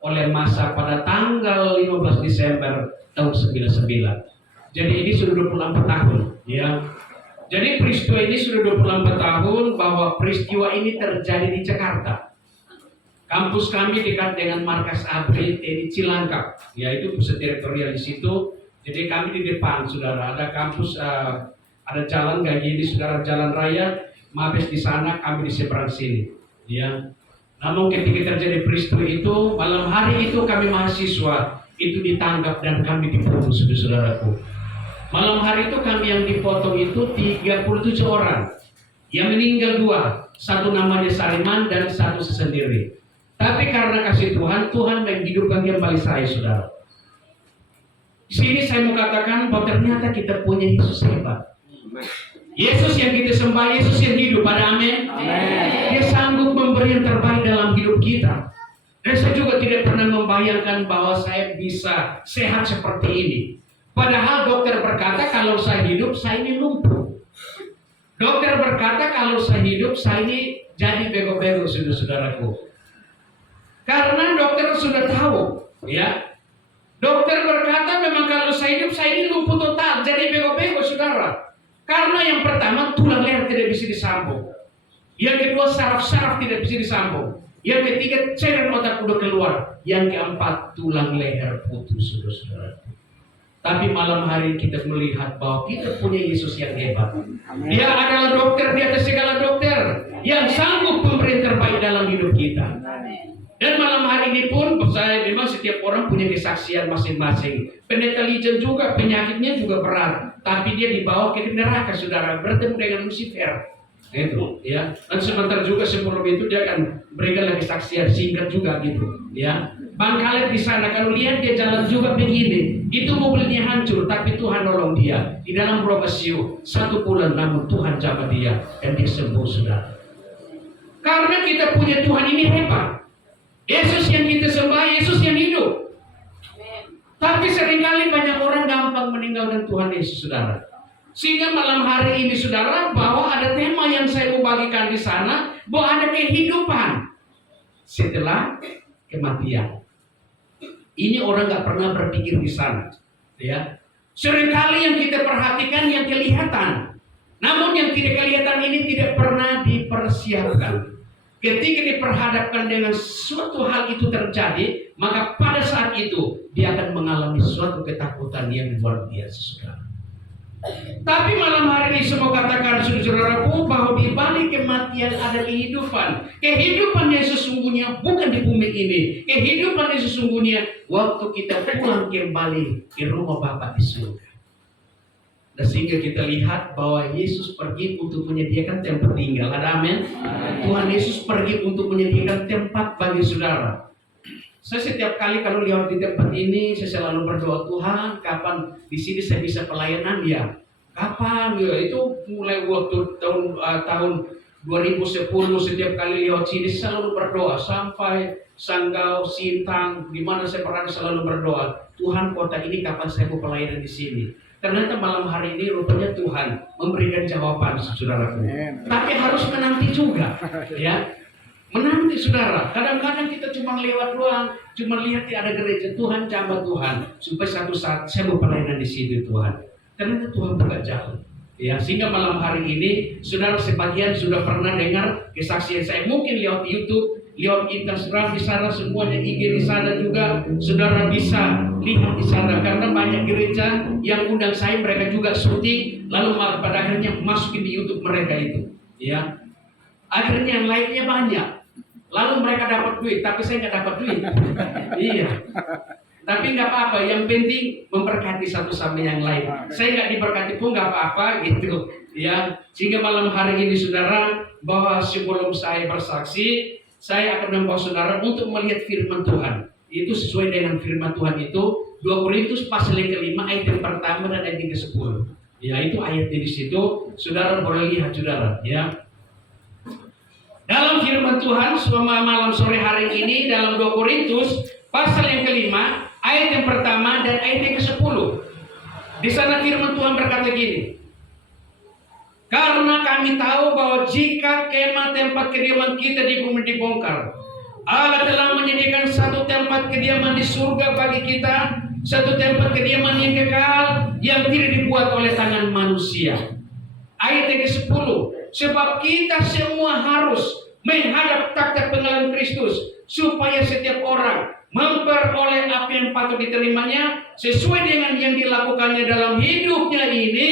oleh masa pada tanggal 15 Desember tahun 99. Jadi ini sudah 24 tahun, ya. Jadi peristiwa ini sudah 24 tahun bahwa peristiwa ini terjadi di Jakarta. Kampus kami dekat dengan markas ABRI di Cilangkap, yaitu pusat direktorial di situ. Jadi kami di depan, saudara, ada kampus, ada jalan kayak gini, saudara, jalan raya, Mabes di sana, kami di seberang sini, ya. Namun ketika terjadi peristiwa itu, malam hari itu kami mahasiswa itu ditangkap dan kami dipotong, saudaraku. Malam hari itu kami yang dipotong itu 37 orang. Yang meninggal 2, satu namanya Sariman dan satu sendiri. Tapi karena kasih Tuhan, Tuhan menghidupkan kembali saya, saudara. Di sini saya mau katakan bahwa ternyata kita punya Yesus hebat. Yesus yang kita sembah, Yesus yang hidup, ada amin. Dia sanggup memberi yang terbaik dalam hidup kita. Dan saya juga tidak pernah membayangkan bahwa saya bisa sehat seperti ini. Padahal dokter berkata kalau saya hidup, saya ini lumpuh. Dokter berkata kalau saya hidup, saya ini jadi bego-bego, saudara-saudaraku. Karena dokter sudah tahu, ya. Dokter berkata memang kalau saya hidup, saya ini lumpuh total, jadi bego-bego, saudara. Karena yang pertama, tulang leher tidak bisa disambung. Yang kedua, saraf-saraf tidak bisa disambung. Yang ketiga, cairan otak udah keluar. Yang keempat, tulang leher putus, saudara-saudara. Tapi malam hari kita melihat bahwa kita punya Yesus yang hebat. Dia adalah dokter di atas segala dokter yang sanggup memberi yang terbaik dalam hidup kita. Dan malam hari ini pun saya memang setiap orang punya kesaksian masing-masing. Pendeta Lijen juga penyakitnya juga berat, tapi dia dibawa ke neraka, saudara, bertemu dengan Lucifer. Itu, ya. Dan sebentar juga sebelum itu dia akan berikan lagi kesaksian singkat juga gitu, ya. Bang Kaleb di sana kalau lihat dia jalan juga begini, itu mobilnya hancur, tapi Tuhan nolong dia di dalam Robasio 1 bulan, namun Tuhan jaga dia dan dia sembuh, saudara. Karena kita punya Tuhan ini hebat. Yesus yang kita sembah, Yesus yang hidup. Tapi seringkali banyak orang gampang meninggalkan Tuhan Yesus, saudara. Sehingga malam hari ini, saudara, bahwa ada tema yang saya mau bagikan di sana, bahwa ada kehidupan setelah kematian. Ini orang nggak pernah berpikir di sana, ya. Seringkali yang kita perhatikan yang kelihatan, namun yang tidak kelihatan ini tidak pernah dipersiapkan. Ketika diperhadapkan dengan suatu hal itu terjadi, maka pada saat itu dia akan mengalami suatu ketakutan yang luar biasa, saudara. Tapi malam hari ini saya mau katakan, saudaraku, bahwa di balik kematian ada kehidupan. Kehidupan yang sesungguhnya bukan di bumi ini. Kehidupan yang sesungguhnya waktu kita pulang kembali ke rumah Bapa di surga. Dan sehingga kita lihat bahwa Yesus pergi untuk menyediakan tempat tinggal. Ada amin? Tuhan Yesus pergi untuk menyediakan tempat bagi saudara. Saya setiap kali kalau lihat di tempat ini, saya selalu berdoa, Tuhan, kapan di sini saya bisa pelayanan ya? Kapan ya? Itu mulai waktu tahun 2010 setiap kali lihat sini selalu berdoa sampai Sanggau, Sintang, di mana saya pernah selalu berdoa, Tuhan, kota ini kapan saya mau pelayanan di sini? Ternyata malam hari ini rupanya Tuhan memberikan jawaban, saudaraku. Tapi harus menanti juga, ya. Menanti, saudara. Kadang-kadang kita cuma lewat doang, cuma lihat ada gereja, Tuhan, jambat Tuhan, supaya satu saat saya mau pelayanan di sini, Tuhan. Ternyata Tuhan buka jalan. Ya, sehingga malam hari ini, saudara, sebagian sudah pernah dengar kesaksian saya, mungkin lewat YouTube, lewat Instagram di sana, semuanya IG di sana juga, saudara bisa lihat di sana. Karena banyak gereja yang undang saya, mereka juga syuting, lalu pada akhirnya masukin di YouTube mereka itu. Ya, akhirnya yang lainnya banyak. Lalu mereka dapat duit, tapi saya nggak dapat duit. Iya. Tapi nggak apa-apa, yang penting memberkati satu sama yang lain. Saya nggak diberkati pun nggak apa-apa gitu. Ya, sehingga malam hari ini, saudara, bahwa sebelum saya bersaksi, saya akan membawa saudara untuk melihat firman Tuhan. Itu sesuai dengan firman Tuhan itu 2 Korintus pasal yang ke-5 ayat yang pertama dan ayat yang ke-10. Ya, itu ayatnya di situ. Saudara boleh lihat, saudara. Ya. Dalam firman Tuhan selama malam sore hari ini dalam 2 Korintus pasal yang ke-5 ayat yang pertama dan ayat yang ke-10. Di sana firman Tuhan berkata gini. Karena kami tahu bahwa jika kemah tempat kediaman kita di bumi dibongkar, Allah telah menyediakan satu tempat kediaman di surga bagi kita, satu tempat kediaman yang kekal yang tidak dibuat oleh tangan manusia. Ayat yang ke-10, sebab kita semua harus menghadap takhta pengadilan Kristus, supaya setiap orang memperoleh apa yang patut diterimanya sesuai dengan yang dilakukannya dalam hidupnya ini,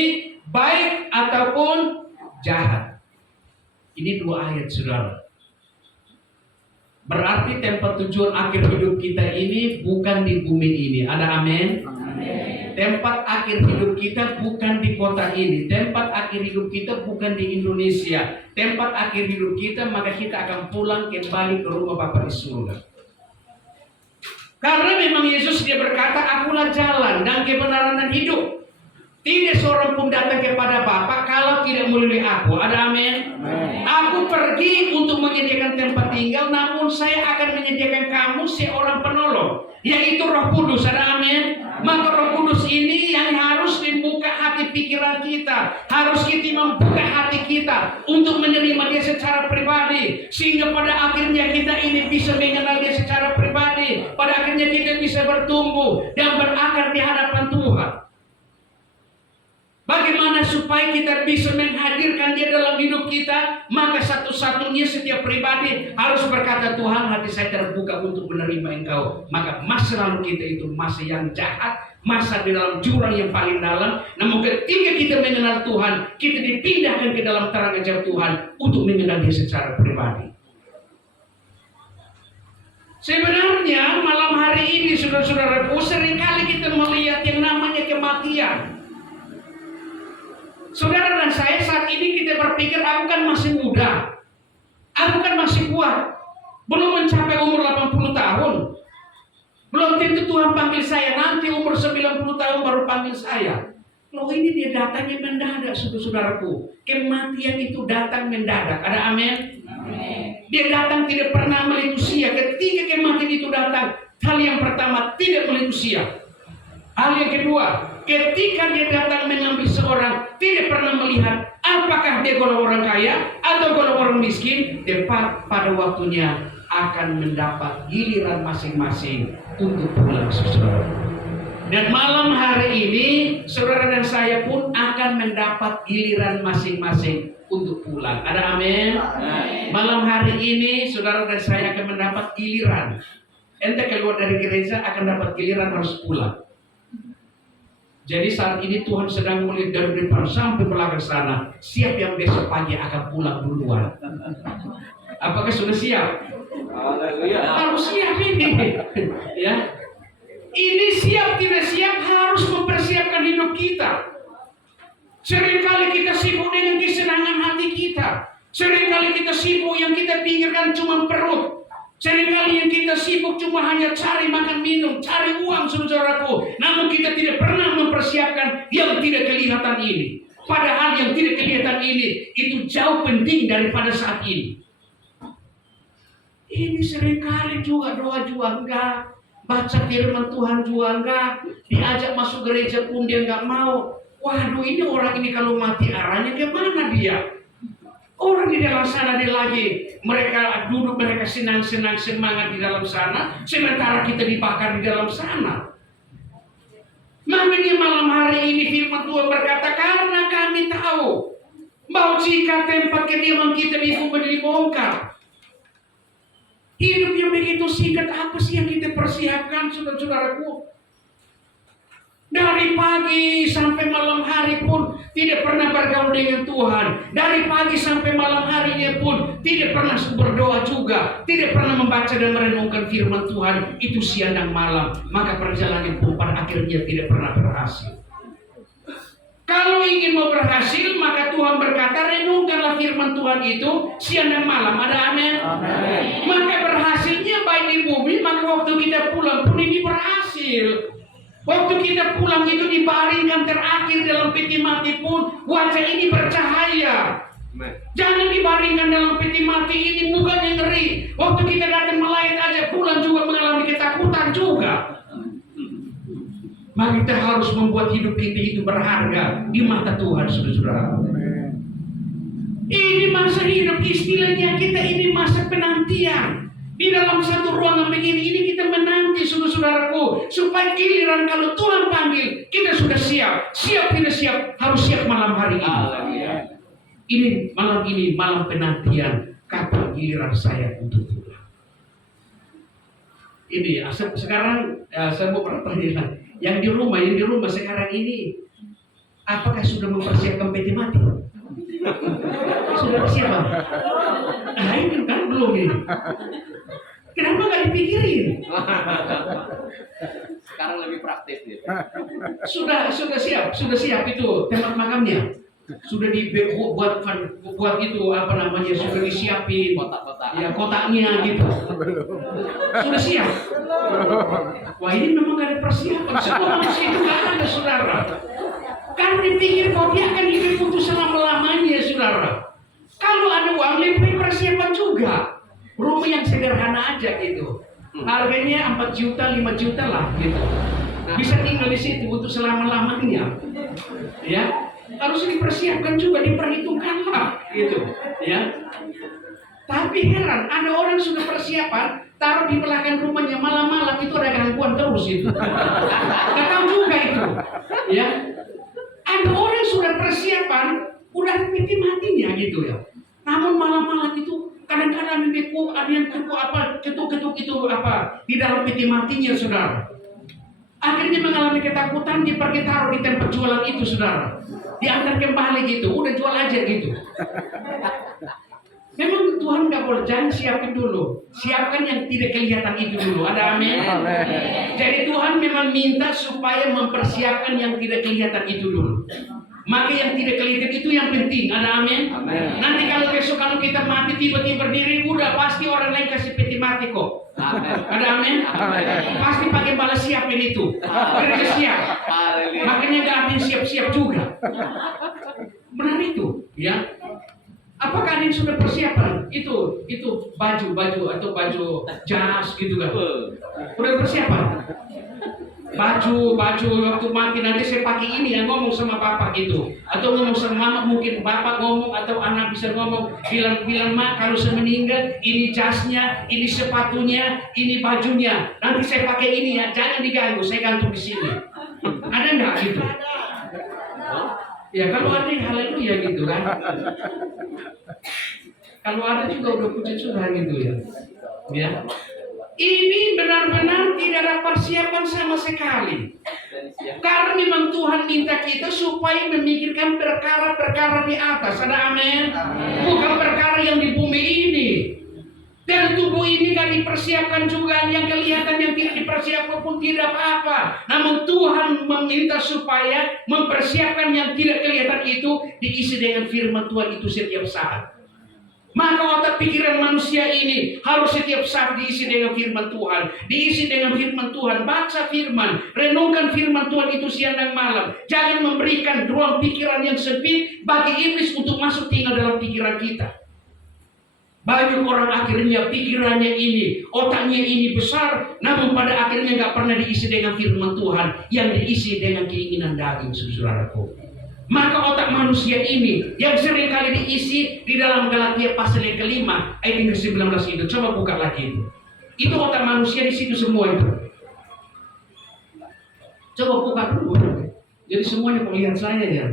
baik ataupun jahat. Ini 2 ayat, saudara. Berarti tempat tujuan akhir hidup kita ini bukan di bumi ini. Ada amin? Amin. Tempat akhir hidup kita bukan di kota ini. Tempat akhir hidup kita bukan di Indonesia. Tempat akhir hidup kita, maka kita akan pulang kembali ke rumah Bapa di surga. Karena memang Yesus dia berkata, akulah jalan dan kebenaran dan hidup. Tidak seorang pun datang kepada Bapa kalau tidak melalui aku. Ada amin? Amin. Aku pergi untuk menyediakan tempat tinggal, namun saya akan menyediakan kamu seorang penolong, yaitu Roh Kudus. Ada amin? Maka Roh Kudus ini yang harus membuka hati pikiran kita, harus kita membuka hati kita untuk menerima dia secara pribadi, sehingga pada akhirnya kita ini bisa mengenal dia secara pribadi. Pada akhirnya kita bisa bertumbuh dan berakar di hadapan Tuhan. Bagaimana supaya kita bisa menghadirkan dia dalam hidup kita? Maka satu-satunya setiap pribadi harus berkata, Tuhan, hati saya terbuka untuk menerima Engkau. Maka masa lalu kita itu masa yang jahat, masa di dalam jurang yang paling dalam. Namun ketika kita mengenal Tuhan, kita dipindahkan ke dalam terang ajar Tuhan untuk mengenal dia secara pribadi. Sebenarnya malam hari ini, saudara-saudaraku, seringkali kita melihat yang namanya kematian. Saudara dan saya saat ini kita berpikir, aku kan masih muda, aku kan masih kuat, belum mencapai umur 80 tahun. Belum tentu Tuhan panggil saya, nanti umur 90 tahun baru panggil saya. Loh, ini dia datangnya mendadak, saudaraku. Kematian itu datang mendadak. Ada amin? Amin. Dia datang tidak pernah melihat usia. Ketika kematian itu datang, hal yang pertama tidak melihat usia. Hal yang kedua, ketika dia datang mengambil seorang, tidak pernah melihat apakah dia golongan orang kaya atau golongan orang miskin. Tepat pada waktunya akan mendapat giliran masing-masing untuk pulang, saudara. Dan malam hari ini, saudara dan saya pun akan mendapat giliran masing-masing untuk pulang. Ada amin? Amin. Malam hari ini, saudara dan saya akan mendapat giliran. Ente keluar dari gereja akan dapat giliran harus pulang. Jadi saat ini Tuhan sedang melihat dari depan sampai belakang sana. Siap yang besok pagi akan pulang duluan. Apakah sudah siap? Harus siap ini. Ya. Ini siap tidak siap harus mempersiapkan hidup kita. Seringkali kita sibuk dengan kesenangan hati kita. Seringkali kita sibuk yang kita pikirkan cuma perut. Seringkali yang kita sibuk cuma hanya cari makan minum, cari uang, saudaraku. Namun kita tidak pernah mempersiapkan yang tidak kelihatan ini. Padahal yang tidak kelihatan ini itu jauh penting daripada saat ini. Ini seringkali juga doa juga enggak, baca firman Tuhan juga enggak, diajak masuk gereja pun dia enggak mau. Waduh, ini orang ini kalau mati arahnya kemana dia? Orang di dalam sana dia lagi, mereka duduk, mereka senang-senang semangat di dalam sana, sementara kita dibakar di dalam sana. Makanya malam hari ini firman Tuhan berkata, karena kami tahu bahwa jika tempat kediaman kita di bumi dibongkar, hidup yang begitu singkat, apa sih yang kita persiapkan, saudara-saudaraku? Dari pagi sampai malam hari pun tidak pernah bergaul dengan Tuhan. Dari pagi sampai malam harinya pun tidak pernah berdoa juga. Tidak pernah membaca dan merenungkan firman Tuhan. Itu siang dan malam. Maka perjalanan pun pada akhirnya tidak pernah berhasil. Kalau ingin mau berhasil, maka Tuhan berkata, renungkanlah firman Tuhan itu siang dan malam. Ada amin? Amin. Maka berhasilnya baik di bumi, maka waktu kita pulang pun ini berhasil. Waktu kita pulang itu dibaringkan terakhir dalam peti mati pun wajah ini bercahaya. Jangan dibaringkan dalam peti mati ini bukannya ngeri. Waktu kita datang melayat aja pulang juga mengalami ketakutan juga. Maka kita harus membuat hidup kita itu berharga di mata Tuhan, saudara-saudara. Ini masa hidup, istilahnya kita ini masa penantian. Di dalam satu ruangan begini ini kita menanti saudara-saudaraku, supaya giliran kalau Tuhan panggil kita sudah siap. Siap tidak siap, harus siap malam hari ini. Ini malam penantian, kapan giliran saya untuk pulang. Ini sekarang saya mau bertanya, yang di rumah sekarang ini, apakah sudah mempersiapkan peti mati? Sudah siap? Nah ini kan belum ini. Kenapa nggak dipikirin? Sekarang lebih praktis nih. Sudah siap itu tempat makamnya. Sudah dibuat itu apa namanya, sudah disiapin Kotak-kotak. ya kotaknya gitu. Sudah siap. Wah ini memang gak ada persiapan. Semua manusia itu gak ada saudara. Karena dipikir bahwa dia akan hidup untuk selama-lamanya saudara. Kalau ada uang lebih persiapan juga. Rumah yang sederhana aja gitu. Harganya 4 juta, 5 juta lah gitu. Bisa tinggal di situ untuk selama-lamanya. Ya. Harus dipersiapkan juga, diperhitungkan lah gitu ya. Tapi heran, ada orang sudah persiapan taruh di belakang rumahnya, malam-malam itu ada gangguan terus itu. Gak tahu juga itu ya. Ada orang sudah persiapan udah peti matinya gitu ya, namun malam-malam itu kadang-kadang membeku, ada yang ketuk-ketuk itu apa di dalam peti matinya saudara. Akhirnya mengalami ketakutan, dia pergi taruh di tempat jualan itu saudara. Diantar kembali gitu, udah jual aja gitu. Memang Tuhan nggak boleh, jangan siapin dulu. Siapkan yang tidak kelihatan itu dulu. Ada amin? Jadi Tuhan memang minta supaya mempersiapkan yang tidak kelihatan itu dulu. Maka yang tidak kelihatan itu yang penting. Ada amin? Nanti kalau besok kalau kita mati tiba-tiba berdiri, udah pasti orang lain kasih peti mati kok. Ada amin? Pasti pakai balas siapin itu. Mereka siap. Makanya gak amin siap-siap juga. Benar itu, ya. Apakah ada yang sudah persiapan? Itu baju atau baju jas gitu kan? Udah persiapan? Baju waktu mati nanti saya pakai ini yang ngomong sama bapak gitu, atau ngomong sama mama, mungkin bapak ngomong atau anak bisa ngomong, bilang mak kalau saya meninggal ini jasnya, ini sepatunya, ini bajunya, nanti saya pakai ini ya, jangan diganggu, saya gantung di sini. Ada nggak gitu? Ya kalau ada haleluya gitu kan. Kalau ada juga udah puji Tuhan gitu ya. Ya. Ini benar-benar tidak ada persiapan sama sekali. Karena memang Tuhan minta kita supaya memikirkan perkara-perkara di atas. Ada amin? Bukan perkara yang di bumi ini. Dan tubuh ini kan dipersiapkan juga, yang kelihatan yang tidak dipersiapkan pun tidak apa-apa. Namun Tuhan meminta supaya mempersiapkan yang tidak kelihatan itu diisi dengan firman Tuhan itu setiap saat. Maka otak pikiran manusia ini harus setiap saat diisi dengan firman Tuhan. Diisi dengan firman Tuhan. Baca firman. Renungkan firman Tuhan itu siang dan malam. Jangan memberikan ruang pikiran yang sempit bagi iblis untuk masuk tinggal dalam pikiran kita. Banyak orang akhirnya pikirannya ini, otaknya ini besar, namun pada akhirnya nggak pernah diisi dengan firman Tuhan, yang diisi dengan keinginan daging, saudaraku. Maka otak manusia ini yang sering kali diisi di dalam Galatia pasal yang kelima ayat yang ke-19 itu. Coba buka lagi itu. Itu otak manusia di situ semua itu. Coba buka dulu. Jadi semuanya kok lihat saya ya.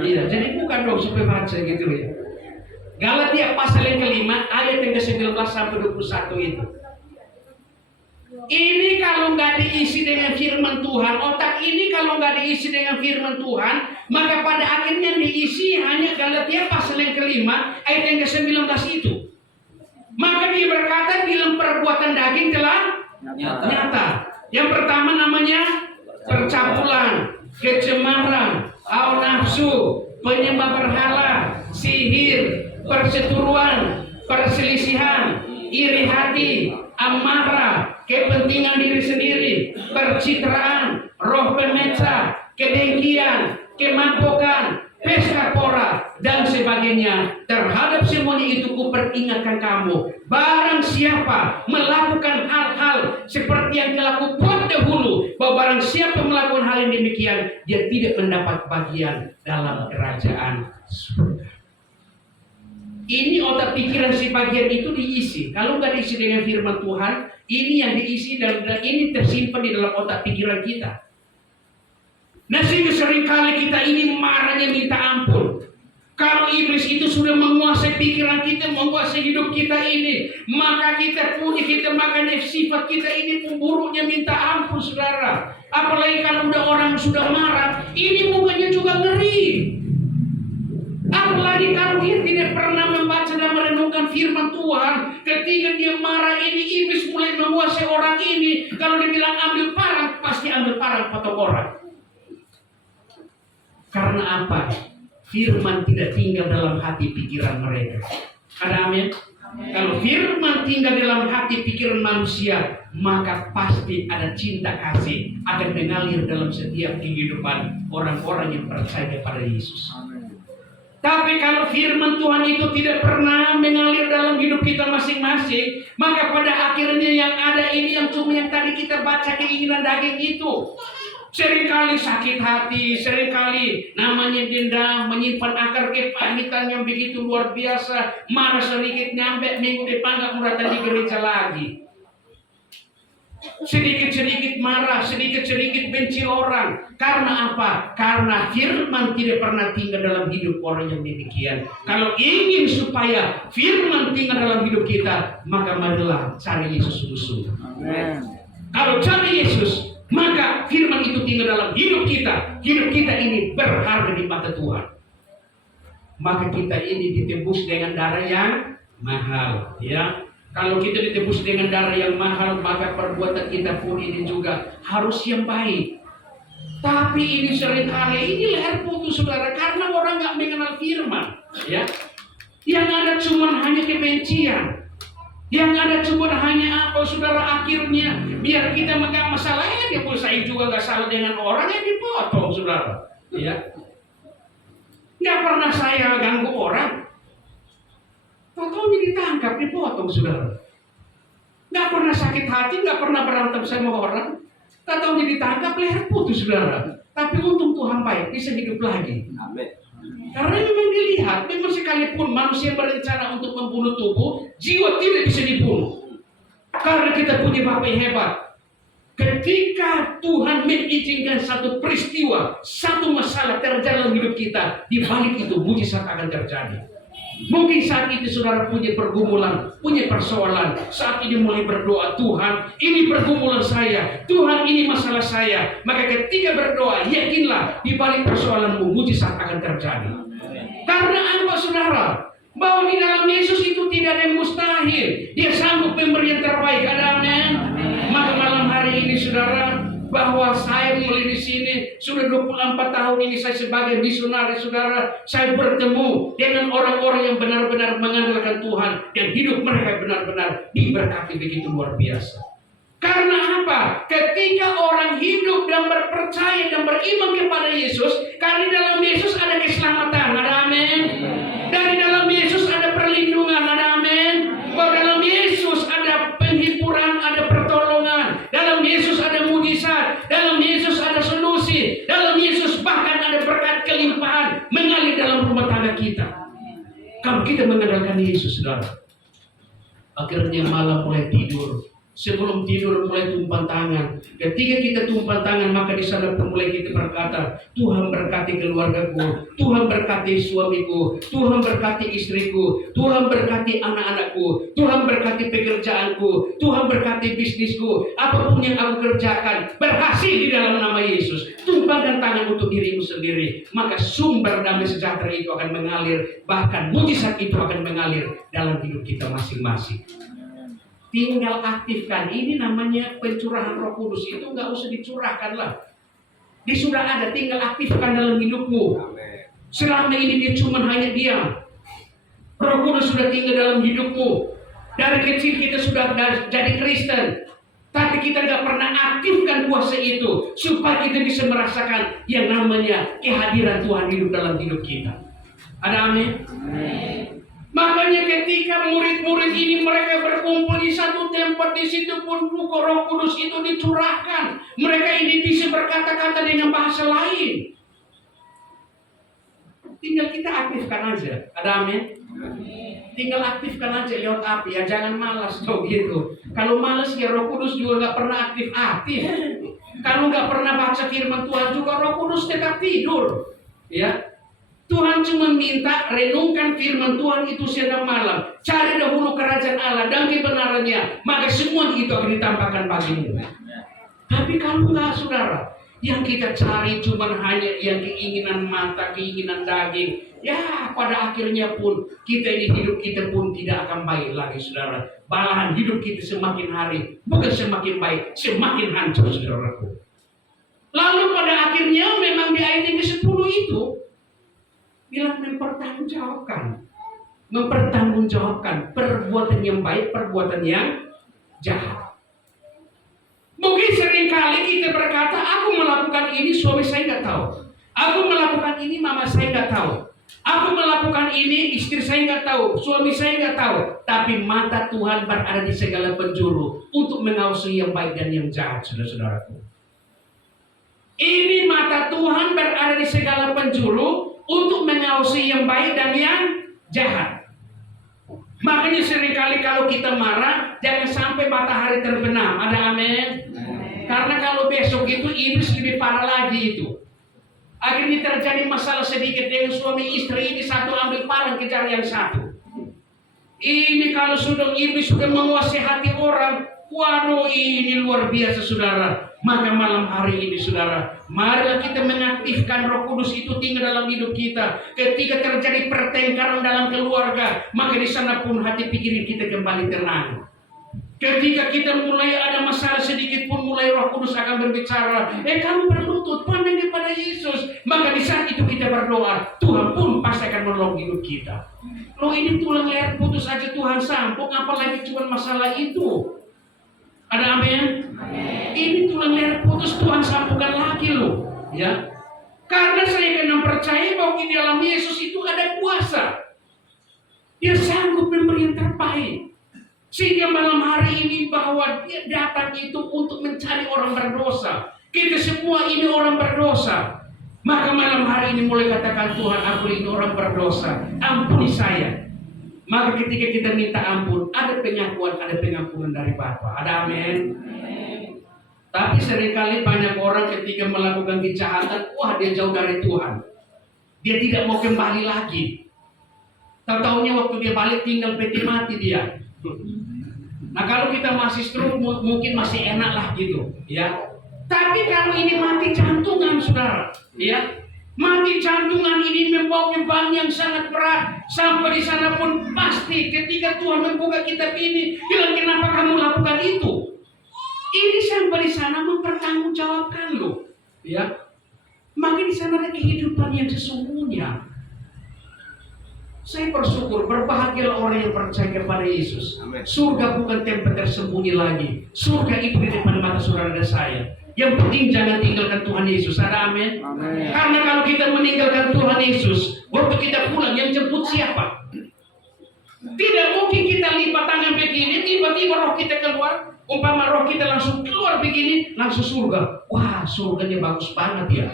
Iya, jadi buka dong supaya baca gitu ya. Galatia pasal yang kelima ayat yang ke-19 sampai 21 itu. Ini kalau nggak diisi dengan firman Tuhan, otak ini kalau nggak diisi dengan firman Tuhan, maka pada akhirnya diisi hanya Galatia pasal yang kelima ayat yang ke-19 itu. Maka dia berkata, bilang perbuatan daging telah nyata. Yang pertama namanya percabulan, kecemaran, hawa nafsu, penyembah berhala, sihir, perseteruan, perselisihan, iri hati, amarah, kepentingan diri sendiri, percitraan, roh pemeca, kedengkian, kemampuan, pesta pora, dan sebagainya. Terhadap semuanya itu kuperingatkan kamu, barang siapa melakukan hal-hal seperti yang telah kubuat dahulu, bahwa barang siapa melakukan hal yang demikian, dia tidak mendapat bagian dalam kerajaan surga. Ini otak pikiran si bagian itu diisi. Kalau nggak diisi dengan firman Tuhan, ini yang diisi dan ini tersimpan di dalam otak pikiran kita. Nah, sehingga seringkali kita ini marahnya minta ampun. Kalau iblis itu sudah menguasai pikiran kita, menguasai hidup kita ini, maka makanya sifat kita ini pemburuknya minta ampun, saudara. Apalagi kalau udah orang sudah marah, ini mukanya juga ngeri. Apalagi kalau dia tidak pernah membaca dan merenungkan firman Tuhan, ketika dia marah ini, iblis mulai menguasai orang ini. Kalau dia bilang ambil parang, pasti ambil parang potong orang. Karena apa? Firman tidak tinggal dalam hati pikiran mereka. Ada amin? Kalau firman tinggal dalam hati pikiran manusia, maka pasti ada cinta kasih akan mengalir dalam setiap kehidupan orang-orang yang percaya kepada Yesus. Tapi kalau firman Tuhan itu tidak pernah mengalir dalam hidup kita masing-masing, maka pada akhirnya yang ada ini yang cuma yang tadi kita baca, keinginan daging itu. Seringkali sakit hati, seringkali namanya dendam, menyimpan akar kepahitan yang begitu luar biasa, marah sedikit nyampe minggu depan gak mau datang di gereja lagi. Sedikit-sedikit marah, sedikit-sedikit benci orang. Karena apa? Karena firman tidak pernah tinggal dalam hidup orang yang demikian. Kalau ingin supaya firman tinggal dalam hidup kita, maka marilah cari Yesus sungguh-sungguh. Kalau cari Yesus, maka firman itu tinggal dalam hidup kita. Hidup kita ini berharga di mata Tuhan. Maka kita ini ditebus dengan darah yang mahal, ya. Kalau kita ditebus dengan darah yang mahal, maka perbuatan kita pun ini juga harus yang baik. Tapi ini seringkali ini leher putus, saudara, karena orang nggak mengenal firman, ya. Yang ada cuma hanya kebencian. Yang ada cuma hanya apa, saudara, akhirnya biar kita nggak masalah, ya dia pun saya juga nggak salah dengan orang yang dipotong, saudara, ya. Nggak pernah saya ganggu orang, tahu-tahu ditangkap, dipotong, saudara. Nggak pernah sakit hati, nggak pernah berantem sama orang, tahu-tahu ditangkap, leher putus, saudara. Tapi untung Tuhan baik, bisa hidup lagi. Amin. Karena memang dilihat, memang sekalipun manusia berencana untuk membunuh tubuh, jiwa tidak bisa dibunuh. Karena kita punya Bapa yang hebat. Ketika Tuhan mengizinkan satu peristiwa, satu masalah terjadi dalam hidup kita, di balik itu mujizat akan terjadi. Mungkin saat itu saudara punya pergumulan, punya persoalan. Saat ini mulai berdoa, Tuhan, ini pergumulan saya, Tuhan, ini masalah saya. Maka ketika berdoa, yakinlah di balik persoalanmu mujizat akan terjadi. Karena apa, saudara? Bahwa di dalam Yesus itu tidak ada yang mustahil. Dia sanggup memberi yang terbaik. Ada amin? Maka malam hari ini, saudara, bahwa saya mulai di sini sudah 24 tahun ini saya sebagai misionaris, saudara, saya bertemu dengan orang-orang yang benar-benar mengandalkan Tuhan dan hidup mereka benar-benar diberkati begitu luar biasa. Karena apa? Ketika orang hidup dan berpercaya dan beriman kepada Yesus, karena dalam Yesus ada keselamatan, ada amin. Dari dalam Yesus ada perlindungan, ada amin. Bahwa dalam Yesus ada penghiburan, ada pertolongan. Dalam Yesus ada mujizat, dalam Yesus ada solusi, dalam Yesus bahkan ada berkat kelimpahan mengalir dalam rumah tangga kita. Kalau kita mengandalkan Yesus, saudara, akhirnya malam mulai tidur. Sebelum tidur mulai tumpang tangan. Ketika kita tumpang tangan, maka di sana mulai kita berkata, Tuhan berkati keluargaku, Tuhan berkati suamiku, Tuhan berkati istriku, Tuhan berkati anak-anakku, Tuhan berkati pekerjaanku, Tuhan berkati bisnisku, apapun yang aku kerjakan berhasil di dalam nama Yesus. Tumpangkan tangan untuk dirimu sendiri, maka sumber damai sejahtera itu akan mengalir, bahkan mujizat itu akan mengalir dalam hidup kita masing-masing. Tinggal aktifkan. Ini namanya pencurahan Roh Kudus. Itu nggak usah dicurahkan lah. Dia sudah ada, tinggal aktifkan dalam hidupmu. Selama ini dia cuma hanya diam. Roh Kudus sudah tinggal dalam hidupmu. Dari kecil kita sudah jadi Kristen, tapi kita nggak pernah aktifkan kuasa itu supaya kita bisa merasakan yang namanya kehadiran Tuhan hidup dalam hidup kita. Ada amin? Makanya ketika murid-murid ini mereka berkumpul di satu tempat, di situ pun Roh Kudus itu dicurahkan. Mereka ini bisa berkata-kata dengan bahasa lain. Tinggal kita aktifkan aja. Ada amin? Tinggal aktifkan aja lewat api ya, jangan malas dong gitu. Kalau malas ya Roh Kudus juga nggak pernah aktif. Kalau nggak pernah baca firman Tuhan juga Roh Kudus tetap tidur. Ya, Tuhan cuma minta renungkan firman Tuhan itu siang malam. Cari dahulu kerajaan Allah dan kebenarannya, maka semua itu akan ditambahkan bagimu. Tapi kalau nggak, saudara, yang kita cari cuma hanya yang keinginan mata, keinginan daging. Ya, pada akhirnya pun kita ini hidup kita pun tidak akan baik lagi, saudara. Malahan hidup kita semakin hari bukan semakin baik, semakin hancur, saudaraku. Lalu pada akhirnya memang di ayat yang ke-10 itu bilang mempertanggungjawabkan perbuatan yang baik, perbuatan yang jahat. Mungkin seringkali kita berkata, aku melakukan ini, suami saya nggak tahu. Aku melakukan ini, mama saya nggak tahu. Aku melakukan ini, istri saya nggak tahu, suami saya nggak tahu. Tapi mata Tuhan berada di segala penjuru untuk mengawasi yang baik dan yang jahat, saudara-saudaraku. Ini mata Tuhan berada di segala penjuru untuk mengawasi yang baik dan yang jahat. Makanya seringkali kalau kita marah, jangan sampai matahari terbenam. Ada amin? Karena kalau besok itu iblis lebih parah lagi itu. Akhirnya terjadi masalah sedikit dengan suami istri, ini satu ambil parang kejar yang satu. Ini kalau sudah iblis sudah menguasai hati orang, waduh ini luar biasa, saudara. Maka malam hari ini, saudara, marilah kita mengaktifkan Roh Kudus itu tinggal dalam hidup kita. Ketika terjadi pertengkaran dalam keluarga, maka di sana pun hati pikiran kita kembali tenang. Ketika kita mulai ada masalah sedikit pun, mulai Roh Kudus akan berbicara, kamu berlutut, pandang kepada Yesus. Maka di saat itu kita berdoa, Tuhan pun pasti akan menolong hidup kita. Loh, ini tulang leher putus aja Tuhan sambung, apalagi cuma masalah itu. Ada amin? Ini tulang leher putus Tuhan sambungkan lagi loh, ya. Karena saya kena percaya bahwa di dalam Yesus itu ada kuasa. Dia sanggup memberi yang terbaik. Sehingga malam hari ini bahwa dia datang itu untuk mencari orang berdosa. Kita semua ini orang berdosa. Maka malam hari ini mulai katakan, Tuhan, aku ini orang berdosa, ampuni saya. Maka ketika kita minta ampun, ada pengampunan dari Bapa. Ada amin? Tapi seringkali banyak orang ketika melakukan kejahatan, wah dia jauh dari Tuhan. Dia tidak mau kembali lagi. Tahu-taunya waktu dia balik tinggal peti mati dia. Nah kalau kita masih stroke mungkin masih enak lah gitu, ya. Tapi kalau ini mati jantungan, saudara, ya. Mati jantungan ini membawa beban yang sangat berat. Sampai di sana pun pasti ketika Tuhan membuka kitab ini, bilang kenapa kamu lakukan itu? Ini sampai di sana mempertanggungjawabkan loh, ya. Maka di sana ada kehidupan yang sesungguhnya. Saya bersyukur, berbahagialah orang yang percaya kepada Yesus. Amen. Surga bukan tempat tersembunyi lagi. Surga itu di depan mata saudara dan saya. Yang penting jangan tinggalkan Tuhan Yesus. Ada amin? Amen. Karena kalau kita meninggalkan Tuhan Yesus, waktu kita pulang yang jemput siapa? Tidak mungkin kita lipat tangan begini, tiba-tiba roh kita keluar. Umpama roh kita langsung keluar begini, langsung surga. Wah, surganya bagus banget ya.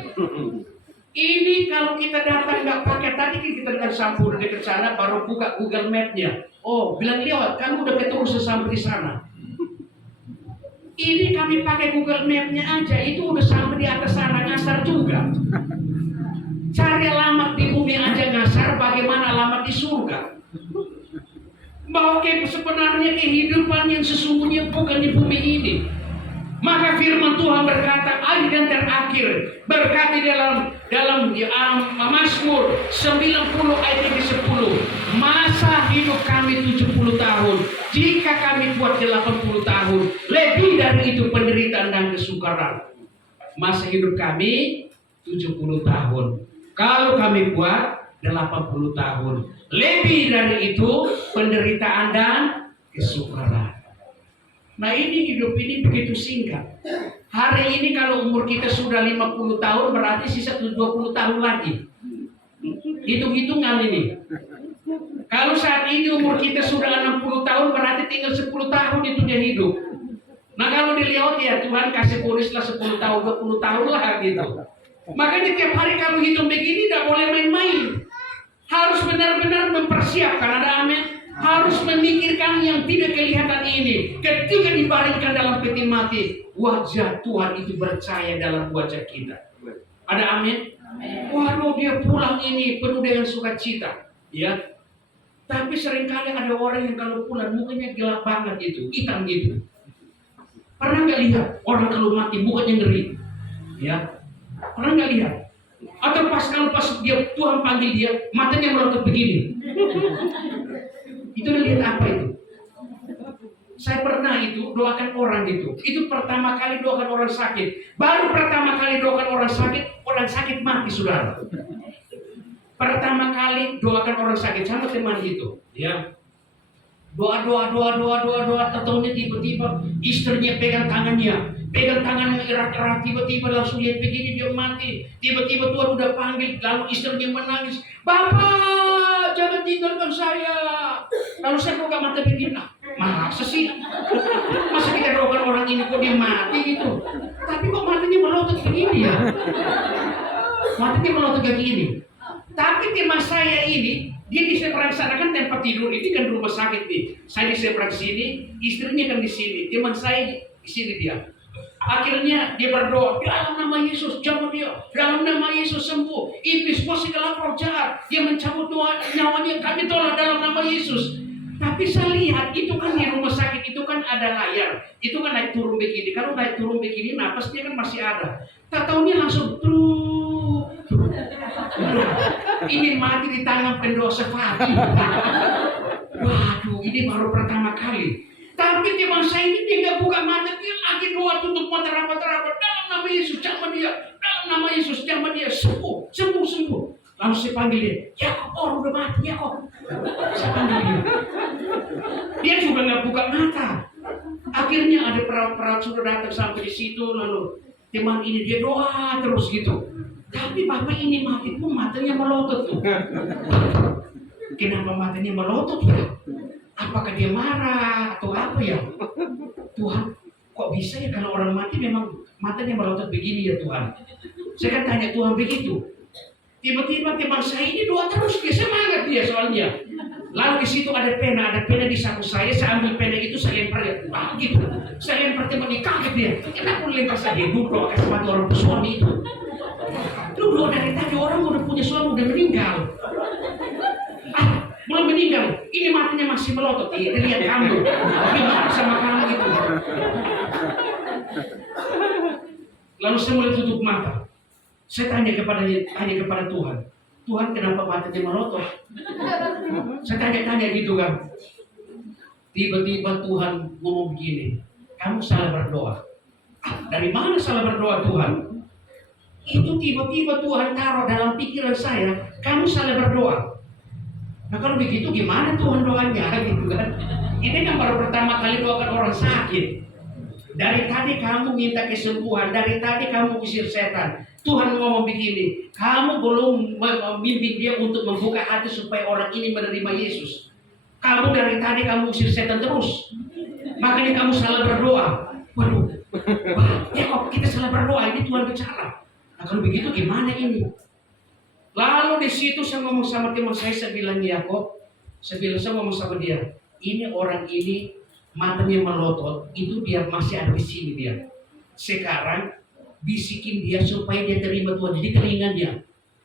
Ini kalau kita datang nggak pakai, tadi kita dengan Sampurna dekat sana, baru buka Google Map-nya. Oh, bilang lewat, kamu udah ketemu sampai di sana. Ini kami pakai Google Map-nya aja, itu udah sampai di atas sana, ngasar juga. Cari alamat di bumi aja ngasar, bagaimana alamat di surga? Bahwa sebenarnya kehidupan yang sesungguhnya bukan di bumi ini. Maka firman Tuhan berkata, ayat yang terakhir berkata dalam Mazmur 90 ayat yang ke-10, masa hidup kami 70 tahun, jika kami buat 80 tahun, lebih dari itu penderitaan dan kesukaran. Masa hidup kami 70 tahun, kalau kami buat 80 tahun, lebih dari itu penderitaan dan kesukaran. Nah ini hidup ini begitu singkat. Hari ini kalau umur kita sudah 50 tahun berarti sisa 20 tahun lagi. Hitung-hitungan ini. Kalau saat ini umur kita sudah 60 tahun berarti tinggal 10 tahun itu dia hidup. Nah kalau dilihat ya Tuhan kasih ponislah 10 tahun, 20 tahun lah gitu. Makanya tiap hari kalau hitung begini tidak boleh main-main. Harus benar-benar mempersiapkan, ada amin. Harus memikirkan yang tidak kelihatan ini. Ketika dibaringkan dalam peti mati, wajah Tuhan itu bercahaya dalam wajah kita. Ada amin. Waduh, dia pulang ini penuh dengan sukacita, ya. Tapi seringkali ada orang yang kalau pulang mukanya gelap banget gitu, hitam gitu. Pernah nggak lihat orang kalau mati mukanya ngeri, ya? Pernah nggak lihat? Atau pas dia Tuhan panggil dia, matanya melotot begini. Itu udah lihat apa itu? Saya pernah itu doakan orang gitu. Itu pertama kali doakan orang sakit. Baru pertama kali doakan orang sakit mati, saudara. Pertama kali doakan orang sakit sama teman gitu, ya. Doa, tahu-tahunya tiba-tiba istrinya pegang tangannya erat-erat, tiba-tiba langsung lihat begini dia mati. Tiba-tiba Tuhan udah panggil, lalu istrinya menangis, "Bapak, jangan tinggalkan saya." Lalu saya buka mata begini, masa sih? Masa kita doakan orang ini kok dia mati gitu? Tapi kok matanya melotot begini ya? Matanya melotot kayak gini. Tapi teman saya ini, dia di seberang sana kan tempat tidur ini kan rumah sakit nih. Saya di seberang sini, istrinya kan di sini. Teman saya di sini dia. Akhirnya dia berdoa, dalam nama Yesus jamah dia, dalam nama Yesus sembuh. Iblis segala roh jahat, dia mencabut nyawanya, kami tolak dalam nama Yesus. Tapi saya lihat itu kan di rumah sakit itu kan ada layar, itu kan naik turun begini. Kalau naik turun begini, napasnya kan masih ada. Tak taunya langsung ini mati di tangan pendosa Fadi. Waduh, ini baru pertama kali. Tapi teman saya ini dia nggak buka mata, dia lagi doa tutup mata rapat-rapat. Dalam nama Yesus jamah dia, dalam nama Yesus jamah dia, sembuh. Lalu saya panggil dia, "Ya kok orang udah mati ya kok." Saya panggil dia. Dia juga nggak buka mata. Akhirnya ada perawat sudah datang sampai di situ, lalu teman ini dia doa terus gitu. Tapi bapak ini mati pun matanya melotot tuh. Kenapa matanya melotot ya? Apakah dia marah atau apa ya? Tuhan, kok bisa ya kalau orang mati memang matanya melotot begini ya Tuhan? Saya kan tanya Tuhan begitu. Tiba-tiba teman saya ini doa terus, dia semangat dia soalnya. Lalu di situ ada pena di saku saya ambil pena itu saya lempar dia. Gitu. Saya lempar teman ini kaget dia. Kenapa lempar saja? Doa kasih mati orang suami itu. Lu doa dari tadi orang udah punya suami udah meninggal. Belum meninggal. Ini matinya masih melotot. Iya, lihat kamu. Gimana sama kamu itu? Lalu saya mulai tutup mata. Saya tanya kepada Tuhan. Tuhan, kenapa matanya melotot? Saya tanya gitu kan. Tiba-tiba Tuhan ngomong begini. Kamu salah berdoa. Dari mana salah berdoa Tuhan? Itu tiba-tiba Tuhan taruh dalam pikiran saya, kamu salah berdoa. Nah kalau begitu gimana Tuhan doanya gitu kan? Ini kan baru pertama kali doakan orang sakit. Dari tadi kamu minta kesembuhan, dari tadi kamu usir setan. Tuhan ngomong begini, kamu belum membimbing dia untuk membuka hati supaya orang ini menerima Yesus. Kamu dari tadi kamu usir setan terus. Makanya kamu salah berdoa. Waduh, ya kok kita salah berdoa, ini Tuhan bicara. Nah kalau begitu gimana ini? Lalu di situ saya ngomong sama teman saya bilang Yakob, saya ngomong sama dia, ini orang ini matanya melotot, itu dia masih ada di sini dia. Sekarang bisikin dia supaya dia terima Tuhan, jadi telinga dia,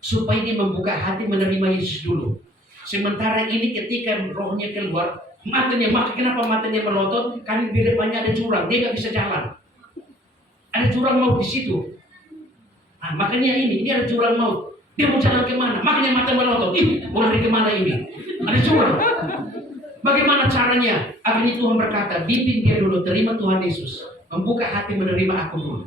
supaya dia membuka hati menerima Yesus dulu. Sementara ini ketika rohnya keluar, kenapa matanya melotot? Karena di depannya ada jurang, dia nggak bisa jalan. Ada jurang maut di situ. Nah, makanya ini ada jurang maut. Dia mau jalan kemana? Makanya mata melotot. Mau lari kemana ini? Ada jurang. Bagaimana caranya? Akhirnya Tuhan berkata, bimbing dia dulu, terima Tuhan Yesus. Membuka hati menerima aku dulu.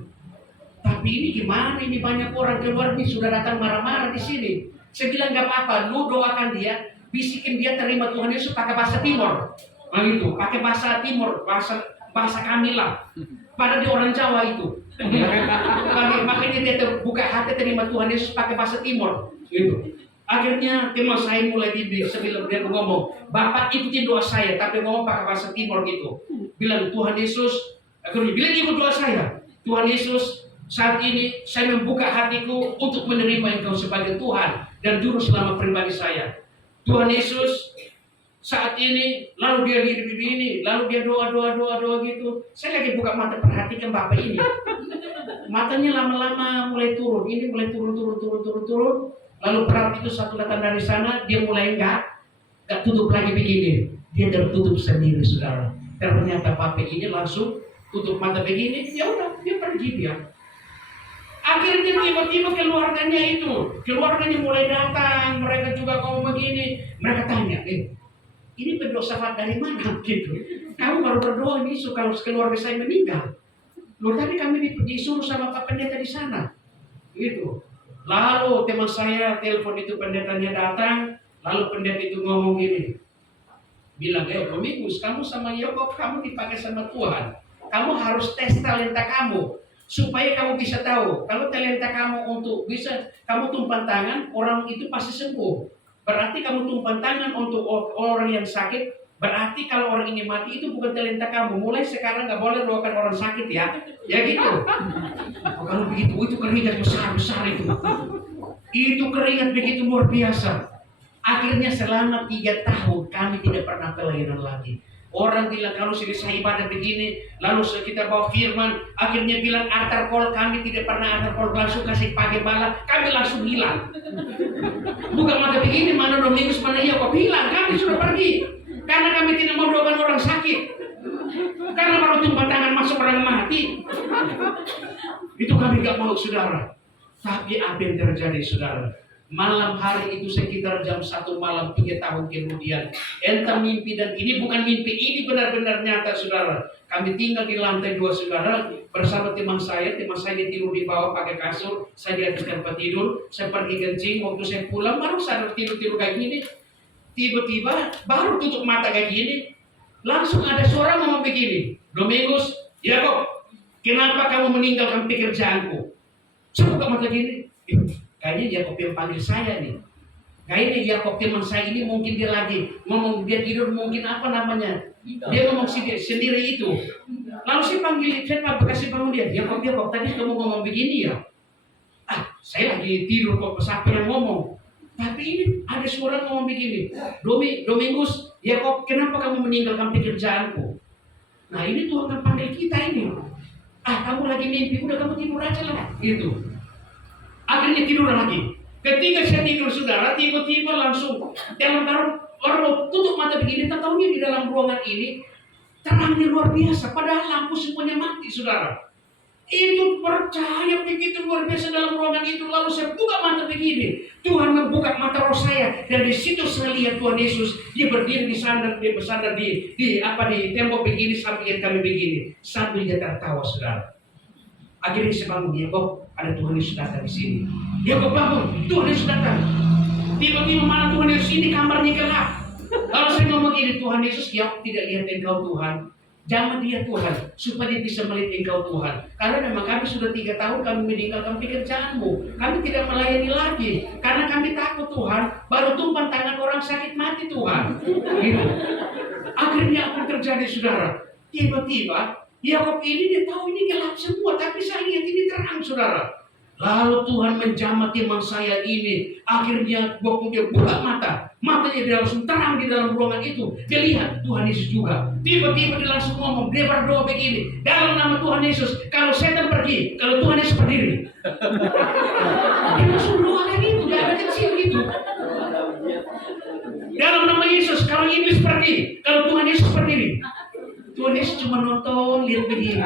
Tapi ini gimana? Ini banyak orang keluar nih sudah datang marah-marah di sini. Saya bilang gak apa-apa, lu doakan dia, bisikin dia terima Tuhan Yesus pakai bahasa Timur. Nah itu, pakai bahasa Timur, bahasa kami lah. Pada di orang Jawa itu. Makanya dia terbuka hati terima Tuhan Yesus pakai bahasa Timur. Gitu. Akhirnya teman saya mulai sebelum dia ngomong, Bapak ikuti doa saya, tapi ngomong pakai bahasa Timur gitu. Bilang Tuhan Yesus, akhirnya bilang ikut doa saya. Tuhan Yesus, saat ini saya membuka hatiku untuk menerima Engkau sebagai Tuhan dan Juru Selamat pribadi saya. Tuhan Yesus saat ini, lalu dia hidup ini, lalu dia doa gitu. Saya lagi buka mata perhatikan Bapak ini. Matanya lama-lama mulai turun, ini mulai turun. Lalu perawat itu satu datang dari sana, dia mulai enggak tutup lagi begini. Dia tertutup sendiri, saudara. Ternyata Bapak ini langsung tutup mata begini, ya udah dia pergi dia. Akhirnya tiba-tiba keluarganya mulai datang, mereka juga kamu begini, mereka tanya, ini berdoa dari mana gitu? Kamu baru berdoa ini kalau keluarga saya meninggal. Loh tadi kami disuruh sama Pak Pendeta di sana, gitu. Lalu teman saya telepon itu pendetanya datang, lalu pendeta itu ngomong gini, bilang, Domingus, kamu sama Yakob kamu dipakai sama Tuhan. Kamu harus tes talenta kamu supaya kamu bisa tahu kalau talenta kamu untuk bisa kamu tumpang tangan orang itu pasti sembuh. Berarti kamu tumpang tangan untuk orang yang sakit. Berarti kalau orang ini mati itu bukan talenta kamu. Mulai sekarang nggak boleh doakan orang sakit ya. Ya gitu. Kalau begitu itu keringat besar itu. Itu keringat begitu luar biasa. Akhirnya selama 3 tahun kami tidak pernah pelayanan lagi. Orang bilang kalau selesai ibadah begini, lalu kita bawa firman, akhirnya bilang altar call, kami tidak pernah altar call, langsung kasih pakai bala, kami langsung hilang. Bukan mata begini, mana Domingus, mana Yakob, hilang, kami sudah pergi. Karena kami tidak mau doakan orang sakit. Karena baru tumpang tangan masuk orang mati. Itu kami gak mau, saudara. Tapi apa yang terjadi, saudara? Malam hari itu sekitar jam 1 malam 3 tahun kemudian entah mimpi, dan ini bukan mimpi, ini benar-benar nyata, saudara. Kami tinggal di lantai 2, saudara, bersama teman saya tidur di bawah pakai kasur, saya di atas tempat tidur. Saya pergi kencing, waktu saya pulang baru sadar tidur kayak gini. Tiba-tiba baru tutup mata kayak gini, langsung ada suara ngomong begini, Domingus, Yakob, kenapa kamu meninggalkan pekerjaanku? Saya buka mata gini, kayaknya Yakob yang panggil saya nih. Kayaknya Yakob teman saya ini mungkin dia lagi ngomong, dia tidur mungkin apa namanya. Dia ngomong sendiri itu. Lalu saya panggil, saya kasih bangun dia. Yakob, tadi kamu ngomong begini ya? Saya lagi tidur kok, siapa yang ngomong? Tapi ini ada suara ngomong begini. Domingus, Yakob, kenapa kamu meninggalkan pekerjaanku? Nah ini Tuhan akan panggil kita ini. Kamu lagi mimpi, udah kamu tidur aja lah. Gitu. Akhirnya tidur lagi. Ketika saya tidur, saudara, tiba-tiba langsung dalam baru tutup mata begini, tak tahunya di dalam ruangan ini terangnya luar biasa. Padahal lampu semuanya mati, saudara. Itu percaya begitu luar biasa dalam ruangan itu. Lalu saya buka mata begini, Tuhan membuka mata roh saya, dan di situ saya lihat Tuhan Yesus. Dia berdiri di sana, dia bersandar di tembok begini sambil kami begini, sambil dia tertawa, saudara. Akhirnya saya bangun, Yakob, ada Tuhan Yesus datang di sini. Yakob bangun, Tuhan Yesus datang. Tiba-tiba mana Tuhan Yesus ini, kamarnya gelap. Lalu saya ngomong gini, Tuhan Yesus, Yakob tidak lihat engkau Tuhan. Jangan dia Tuhan, supaya dia bisa melihat engkau Tuhan. Karena memang kami sudah 3 tahun kami meninggalkan pekerjaanmu. Kami tidak melayani lagi. Karena kami takut Tuhan, baru tumpang tangan orang sakit mati Tuhan. Gitu. Akhirnya apa yang terjadi, saudara? Tiba-tiba Yakob ini dia tahu ini gelap semua, tapi saya lihat ini terang, saudara. Lalu Tuhan menjamah teman saya ini. Akhirnya waktu dia buka matanya dia langsung terang di dalam ruangan itu. Dia lihat Tuhan Yesus juga. Tiba-tiba dia langsung ngomong, dia berdoa begini, dalam nama Tuhan Yesus, kalau setan pergi, kalau Tuhan Yesus berdiri. Dia langsung doa kayak gitu, dia ada kecil gitu. Dalam nama Yesus, kalau iblis pergi, kalau Tuhan Yesus berdiri. Tuhan Yesus cuma nonton, lihat begini.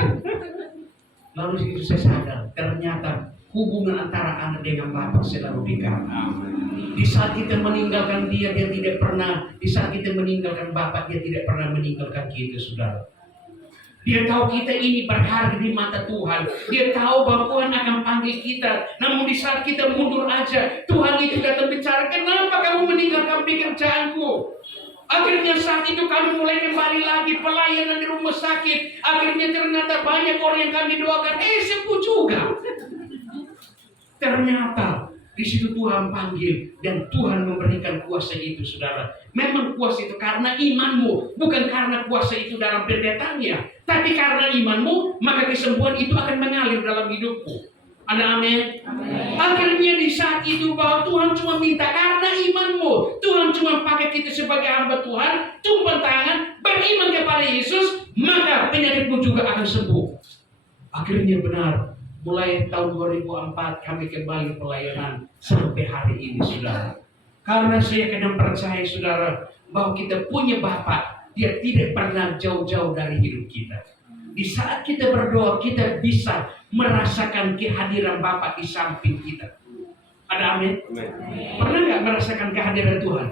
Lalu itu saya sadar, ternyata hubungan antara anak dengan Bapa selalu dekat. Di saat kita meninggalkan dia tidak pernah. Di saat kita meninggalkan Bapa, dia tidak pernah meninggalkan kita, saudara. Dia tahu kita ini berharga di mata Tuhan. Dia tahu bahwa Tuhan akan panggil kita. Namun di saat kita mundur aja, Tuhan itu datang bicara, kenapa kamu meninggalkan pekerjaanku? Akhirnya saat itu kami mulai kembali lagi pelayanan di rumah sakit. Akhirnya ternyata banyak orang yang kami doakan, sembuh juga. Ternyata di situ Tuhan panggil, dan Tuhan memberikan kuasa itu, saudara. Memang kuasa itu karena imanmu, bukan karena kuasa itu dalam pendetanya, tapi karena imanmu, maka kesembuhan itu akan mengalir dalam hidupmu. Ada amin? Akhirnya di saat itu bahwa Tuhan cuma minta karena imanmu. Tuhan cuma pakai kita sebagai hamba Tuhan, tumpang tangan, beriman kepada Yesus, maka penyakitmu juga akan sembuh. Akhirnya benar, mulai tahun 2004 kami kembali pelayanan sampai hari ini, saudara. Karena saya kadang percaya, saudara, bahwa kita punya Bapa, Dia tidak pernah jauh-jauh dari hidup kita. Di saat kita berdoa, kita bisa merasakan kehadiran Bapa di samping kita. Ada amin? Pernah nggak merasakan kehadiran Tuhan?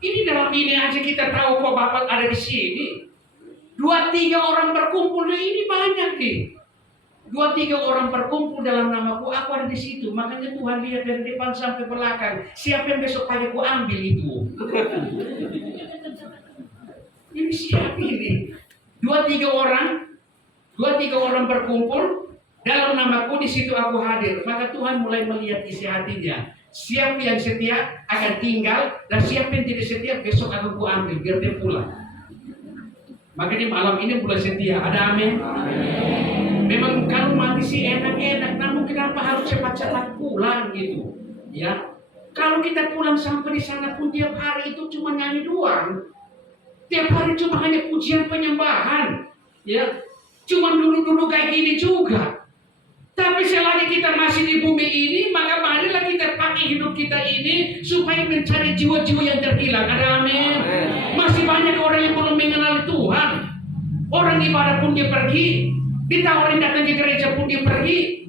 Ini dalam ini aja kita tahu kok Bapa ada di sini. 2-3 orang berkumpul, nah ini banyak nih. 2-3 orang berkumpul dalam namaku, aku ada di situ. Makanya Tuhan lihat dari depan sampai belakang. Siapa yang besok pagi aku ambil itu? Ini siapa ini? 2-3 orang berkumpul dalam namaku, di situ aku hadir. Maka Tuhan mulai melihat isi hatinya. Siapa yang setia akan tinggal, dan siapa yang tidak setia besok akan kuambil biar dia pulang. Makanya malam ini mulai setia. Ada amin? Memang kalau mati sih enak-enak, namun kenapa harus cepat-cepat pulang gitu? Ya, kalau kita pulang sampai di sana pun tiap hari itu cuma nyanyi doang. Tiap hari cuma hanya pujian penyembahan. Ya, cuma dulu-dulu kayak gini juga. Tapi selagi kita masih di bumi ini, maka marilah kita pakai hidup kita ini supaya mencari jiwa-jiwa yang terhilang. Ada amin? Masih banyak orang yang belum mengenal Tuhan. Orang ibadah pun dia pergi, ditawarin datang ke gereja pun dia pergi.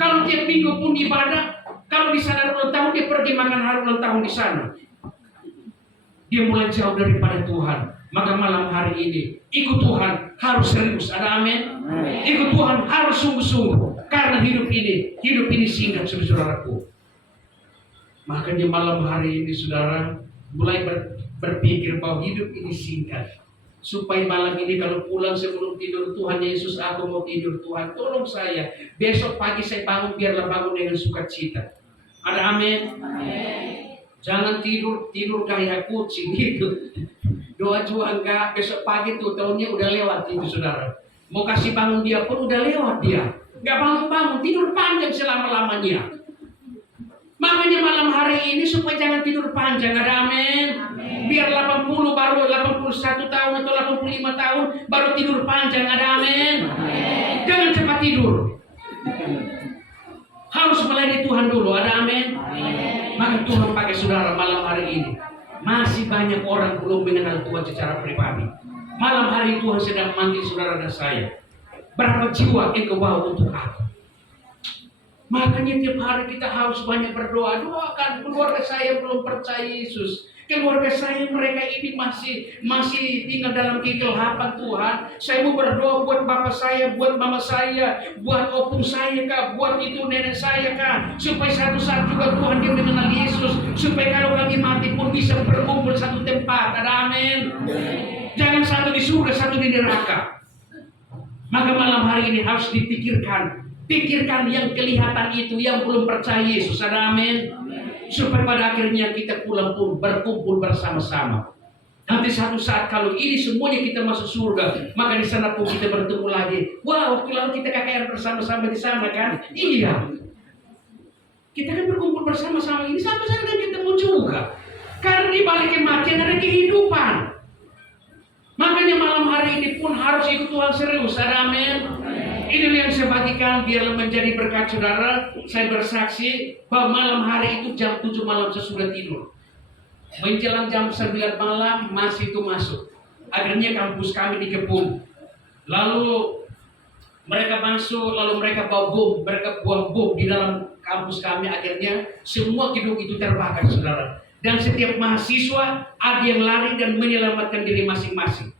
Kalau tiap minggu pun ibadah, kalau di sana ulang tahun dia pergi makan hari ulang tahun di sana. Dia mulai jauh daripada Tuhan. Maka malam hari ini ikut Tuhan harus serius. Ada amin? Ikut Tuhan harus sungguh-sungguh. Karena hidup ini singkat, saudaraku. Makanya malam hari ini saudara mulai berpikir bahwa hidup ini singkat. Supaya malam ini kalau pulang sebelum tidur, Tuhan Yesus, aku mau tidur Tuhan, tolong saya. Besok pagi saya bangun, biarlah bangun dengan sukacita. Ada amin? Jangan tidur kayak kucing gitu. Doa juga enggak, besok pagi tuh tahunnya udah lewat itu saudara. Mau kasih bangun dia pun udah lewat dia. Enggak bangun-bangun, tidur panjang selama-lamanya. Makanya malam hari ini supaya jangan tidur panjang. Ada amin? Biar 80 baru 81 tahun atau 85 tahun baru tidur panjang. Ada amin? Jangan cepat tidur. Harus melayani Tuhan dulu. Ada amin? Maka Tuhan pakai saudara malam hari ini. Masih banyak orang belum mengenal Tuhan secara pribadi. Malam hari Tuhan sedang memanggil saudara dan saya. Berapa jiwa engkau bawa untuk aku? Makanya tiap hari kita harus banyak berdoa. Doakan keluarga saya belum percaya Yesus. Keluarga saya mereka ini masih tinggal dalam kegelapan Tuhan. Saya mau berdoa buat bapak saya, buat mama saya, buat opung saya kah, buat itu nenek saya kah, supaya satu saat juga Tuhan dia mengenal Yesus, supaya kalau kami mati pun bisa berkumpul satu tempat. Ada amin? Jangan satu di surga, satu di neraka. Maka malam hari ini harus dipikirkan. Pikirkan yang kelihatan itu, yang belum percaya Yesus. Ada amin? Supaya pada akhirnya kita pulang pun berkumpul bersama-sama. Nanti satu saat kalau ini semuanya kita masuk surga, maka di sana pun kita bertemu lagi. Wah, waktu lalu kita KKR bersama-sama di sana kan? Iya. Kita kan berkumpul bersama-sama ini sampai sana kan ketemu juga. Karena di balik kematian ada kehidupan. Makanya malam hari ini pun harus ikut Tuhan serius. Ada amin? Ini yang saya bagikan biarlah menjadi berkat saudara. Saya bersaksi bahwa malam hari itu jam 7 malam saya sudah tidur. Menjelang jam 9 malam masih itu masuk. Akhirnya kampus kami dikepung. Lalu mereka masuk, lalu mereka bawa bom, mereka buang bom di dalam kampus kami. Akhirnya semua gedung itu terbakar saudara. Dan setiap mahasiswa ada yang lari dan menyelamatkan diri masing-masing.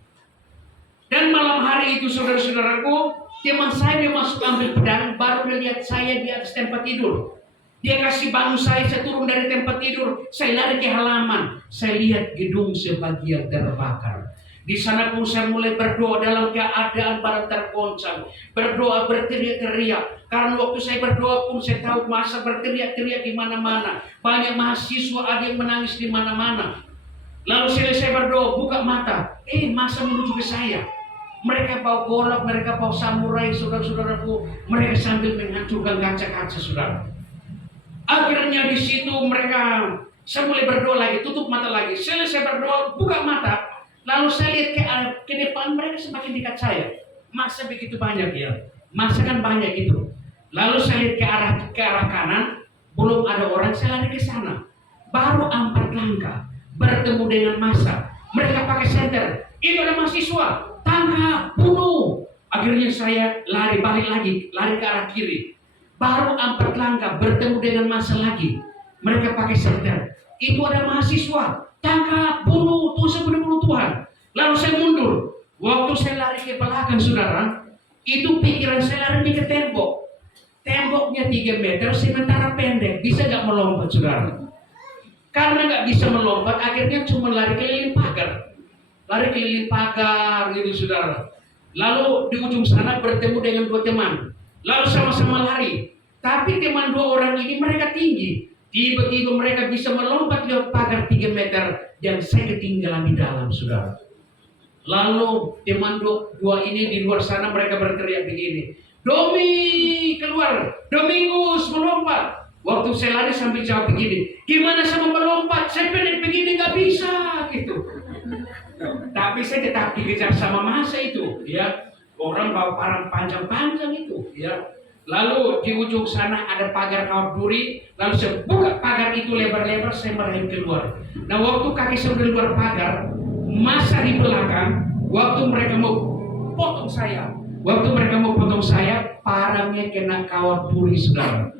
Dan malam hari itu saudara-saudaraku, teman saya dia masuk ambil pedang, baru dia lihat saya di atas tempat tidur. Dia kasih bangun saya turun dari tempat tidur. Saya lari ke halaman. Saya lihat gedung sebagian terbakar. Di sana pun saya mulai berdoa dalam keadaan barang tergoncang. Berdoa berteriak-teriak. Karena waktu saya berdoa pun saya tahu masa berteriak-teriak di mana-mana. Banyak mahasiswa ada yang menangis di mana-mana. Lalu selesai berdoa, buka mata. Masa menuju ke saya. Mereka bawa golok, mereka bawa samurai, saudara-saudaraku. Mereka sambil menghancurkan kaca-kaca, saudara. Akhirnya di situ mereka, saya mulai berdoa lagi, tutup mata lagi. Selesai berdoa, buka mata. Lalu saya lihat ke depan, mereka semakin dekat saya. Masa begitu banyak ya? Masa kan banyak itu. Lalu saya lihat ke arah kanan, belum ada orang, saya lari ke sana. Baru 4 langkah, bertemu dengan massa. Mereka pakai senter. Itu ada mahasiswa, tangkap, bunuh. Akhirnya saya lari balik lagi, lari ke arah kiri. Baru 4 langkah, bertemu dengan massa lagi. Mereka pakai senter. Itu ada mahasiswa, tangkap, bunuh, Tuhan bunuh Tuhan. Lalu saya mundur. Waktu saya lari ke belakang, saudara, itu pikiran saya lari ke tembok. Temboknya 3 meter, sementara pendek, bisa nggak melompat, saudara? Karena nggak bisa melompat, akhirnya cuma lari keliling pagar. Lari keliling pagar gitu, saudara. Lalu di ujung sana bertemu dengan 2 teman. Lalu sama-sama lari. Tapi teman 2 orang ini mereka tinggi. Tiba-tiba mereka bisa melompat lewat pagar 3 meter. Dan saya ketinggalan di dalam, saudara. Lalu teman 2 ini di luar sana mereka berteriak begini. Domi keluar, Domingus melompat. Waktu saya lari sambil jawab begini, gimana sama melompat? Saya pendek begini nggak bisa gitu. Tapi saya tetap dikejar sama massa itu, ya. Orang bawa parang panjang-panjang itu, ya. Lalu di ujung sana ada pagar kawat duri. Lalu saya buka pagar itu lebar-lebar, saya meraih keluar. Nah, waktu kaki saya udah luar pagar, massa di belakang, waktu mereka mau potong saya, parangnya kena kawat duri, saudara.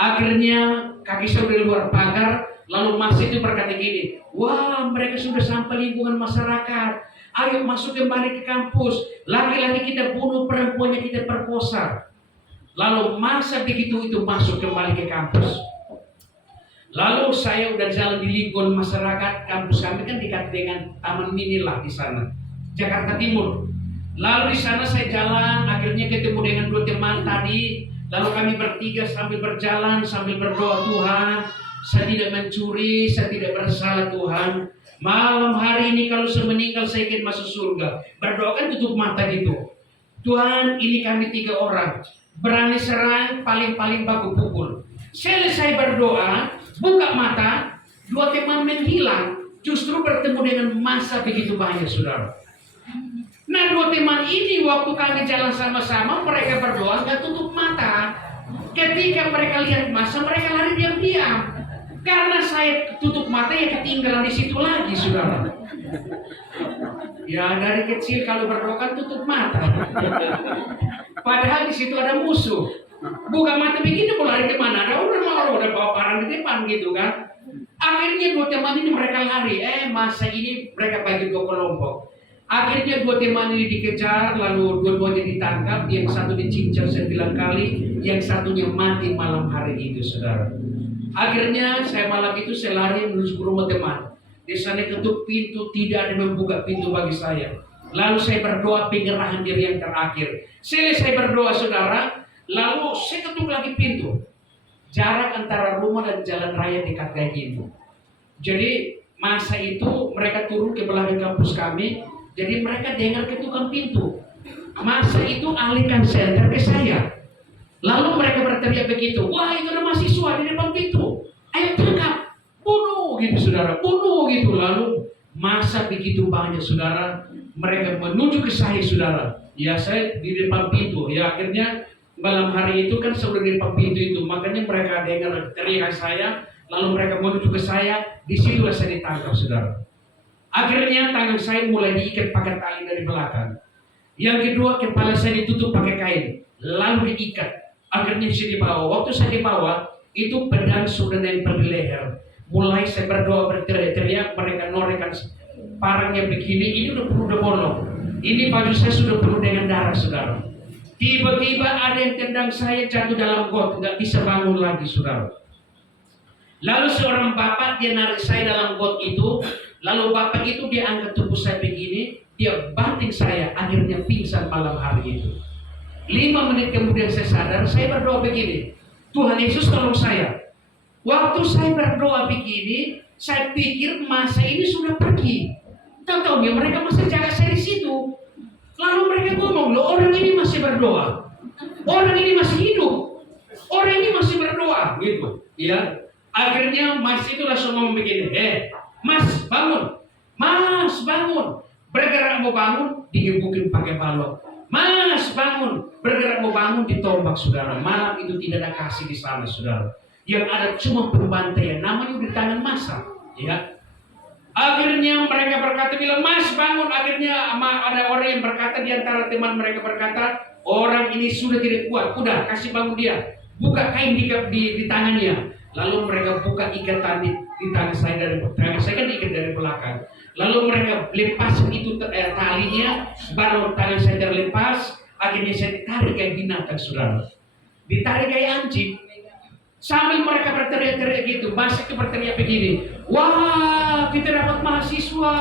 Akhirnya kaki saya udah luar pagar, lalu massa itu berkata gini, wah, mereka sudah sampai lingkungan masyarakat. Ayo masuk kembali ke kampus. Laki-laki kita bunuh, perempuannya kita perkosa. Lalu massa begitu itu masuk kembali ke kampus. Lalu saya udah jalan di lingkungan masyarakat. Kampus kami kan dekat dengan Taman Minilah di sana, Jakarta Timur. Lalu di sana saya jalan, akhirnya ketemu dengan 2 teman tadi. Lalu kami bertiga sambil berjalan, sambil berdoa, Tuhan, saya tidak mencuri, saya tidak bersalah, Tuhan. Malam hari ini kalau saya meninggal, saya ingin masuk surga. Berdoa kan tutup mata gitu. Tuhan, ini kami 3 orang. Berani serang, paling-paling baku pukul. Selesai berdoa, buka mata, 2 teman menghilang. Justru bertemu dengan massa begitu banyak, saudara. Nah, 2 teman ini waktu kami jalan sama-sama, mereka berdoa nggak tutup mata. Ketika mereka lihat massa, mereka lari diam-diam. Karena saya tutup mata, ya ketinggalan di situ lagi, saudara. Ya dari kecil kalau berdoa kan tutup mata. Padahal di situ ada musuh. Buka mata begini mau lari kemana? Ada orang udah bawa parang di depan gitu kan. Akhirnya 2 teman ini mereka lari. Massa ini mereka bagi 2 kelompok. Akhirnya 2 teman ini dikejar, lalu 2-duanya ditangkap. Yang satu dicincang 9 kali, yang satunya mati malam hari itu, saudara. Akhirnya saya malam itu saya lari menuju ke rumah teman. Di sana ketuk pintu, tidak ada yang membuka pintu bagi saya. Lalu saya berdoa penyerahan diri yang terakhir. Selesai berdoa, saudara, lalu saya ketuk lagi pintu. Jarak antara rumah dan jalan raya dekat kayak gitu. Jadi masa itu mereka turun ke belakang kampus kami. Jadi mereka dengar ketukan pintu. Masa itu alihkan senter ke saya. Lalu mereka berteriak begitu, wah itu ada mahasiswa di depan pintu. Ayo tangkap, bunuh gitu, saudara, bunuh gitu. Lalu masa begitu banyak, saudara. Mereka menuju ke saya, saudara. Ya saya di depan pintu. Ya akhirnya malam hari itu kan saya di depan pintu itu. Makanya mereka dengar teriakan saya. Lalu mereka menuju ke saya. Disitulah saya ditangkap, saudara. Akhirnya tangan saya mulai diikat pakai tali dari belakang. Yang kedua, kepala saya ditutup pakai kain, lalu diikat. Akhirnya saya dibawa. Waktu saya dibawa, itu pedang sudah nempel di leher. Mulai saya berdoa berteriak-teriak, mereka norekan parangnya begini. Ini udah bolong. Ini baju saya sudah penuh dengan darah, saudara. Tiba-tiba ada yang tendang saya, jatuh dalam got, nggak bisa bangun lagi, saudara. Lalu seorang bapak dia narik saya dalam got itu. Lalu bapak itu dia angkat tubuh saya begini, dia banting saya, akhirnya pingsan malam hari itu. 5 menit kemudian saya sadar, saya berdoa begini, Tuhan Yesus tolong saya. Waktu saya berdoa begini, saya pikir masa ini sudah pergi. Tahu-tahunya mereka masih jaga saya di situ. Lalu mereka ngomong, loh orang ini masih berdoa. Orang ini masih hidup. Orang ini masih berdoa. Gitu. Ya. Akhirnya Mas itu langsung ngomong begini. Mas bangun. Mas bangun. Bergerak mau bangun, digebukin pakai balok. Mas bangun. Bergerak mau bangun, ditombak saudara. Malam itu tidak ada kasih di sana saudara. Yang ada cuma pembantaian. Namanya di tangan masa. Ya. Akhirnya mereka berkata, bilang Mas bangun. Akhirnya ada orang yang berkata di antara teman mereka berkata, orang ini sudah tidak kuat. Udah kasih bangun dia. Buka kain di tangannya. Lalu mereka buka ikatan di tangan saya dari tangan saya kan diikat dari belakang. Lalu mereka lepaskan itu talinya, baru tangan saya terlepas. Akhirnya saya ditarik kayak binatang saudara. Ditarik kayak anjing. Sambil mereka berteriak-teriak gitu, Mas itu berteriak begini, wah kita dapat mahasiswa,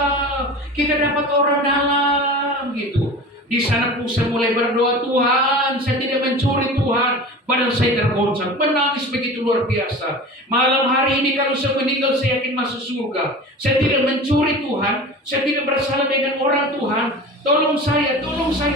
kita dapat orang dalam gitu. Di sana pun saya mulai berdoa, Tuhan saya tidak mencuri Tuhan. Badan saya tergoncang, menangis begitu luar biasa. Malam hari ini kalau saya meninggal saya yakin masuk surga. Saya tidak mencuri Tuhan, saya tidak bersalah dengan orang Tuhan. Tolong saya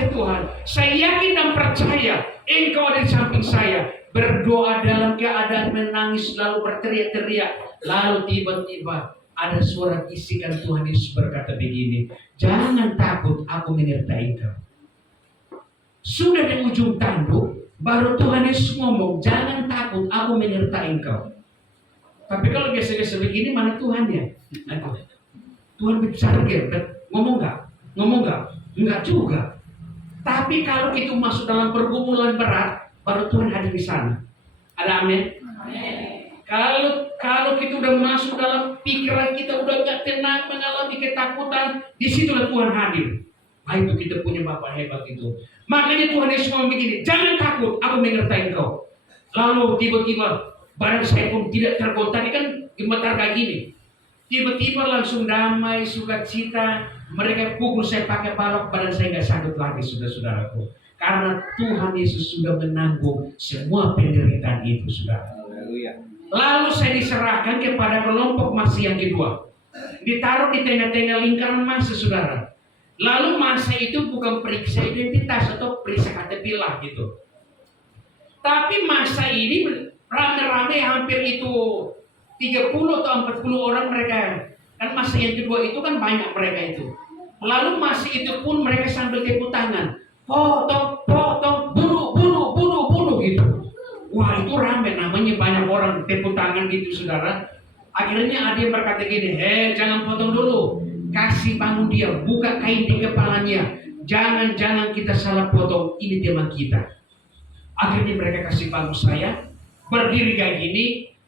Tuhan. Saya yakin dan percaya Engkau ada di samping saya. Berdoa dalam keadaan menangis lalu berteriak-teriak. Lalu tiba-tiba ada suara bisikan Tuhan Yesus berkata begini, jangan takut, aku menyertai engkau. Sudah di ujung tanduk, baru Tuhan Yesus ngomong, jangan takut, aku menyertai engkau. Tapi kalau biasa-biasa begini, mana Tuhannya? Tuhan bicara ngomong nggak? Enggak juga. Tapi kalau kita masuk dalam pergumulan berat, baru Tuhan hadir di sana. Ada amin? Kalau kita udah masuk dalam pikiran kita udah gak tenang, mengalami ketakutan, disitulah Tuhan hadir. Nah itu kita punya Bapa hebat itu. Makanya Tuhan Yesus ngomong begini, jangan takut, aku menyertai engkau. Lalu tiba-tiba badan saya pun tidak tergontar, kan gemetar kayak gini. Tiba-tiba langsung damai, sukacita. Mereka pukul saya pakai balok, badan saya gak sakit lagi, saudara-saudaraku. Karena Tuhan Yesus sudah menanggung semua penderitaan itu, saudara. Lalu saya diserahkan kepada kelompok massa yang kedua. Ditaruh di tengah-tengah lingkaran massa, saudara. Lalu massa itu bukan periksa identitas atau periksa KTP lah gitu. Tapi massa ini rame-rame hampir itu 30 atau 40 orang mereka. Kan massa yang kedua itu kan banyak mereka itu. Lalu massa itu pun mereka sambil tepuk tangan. Potong, bunuh gitu. Wah itu rame, namanya banyak orang tepuk tangan gitu saudara. Akhirnya ada yang berkata gini, jangan potong dulu, kasih bangun dia, buka kain di kepalanya. Jangan kita salah potong, ini teman kita. Akhirnya mereka kasih bangun saya, berdiri kayak gini.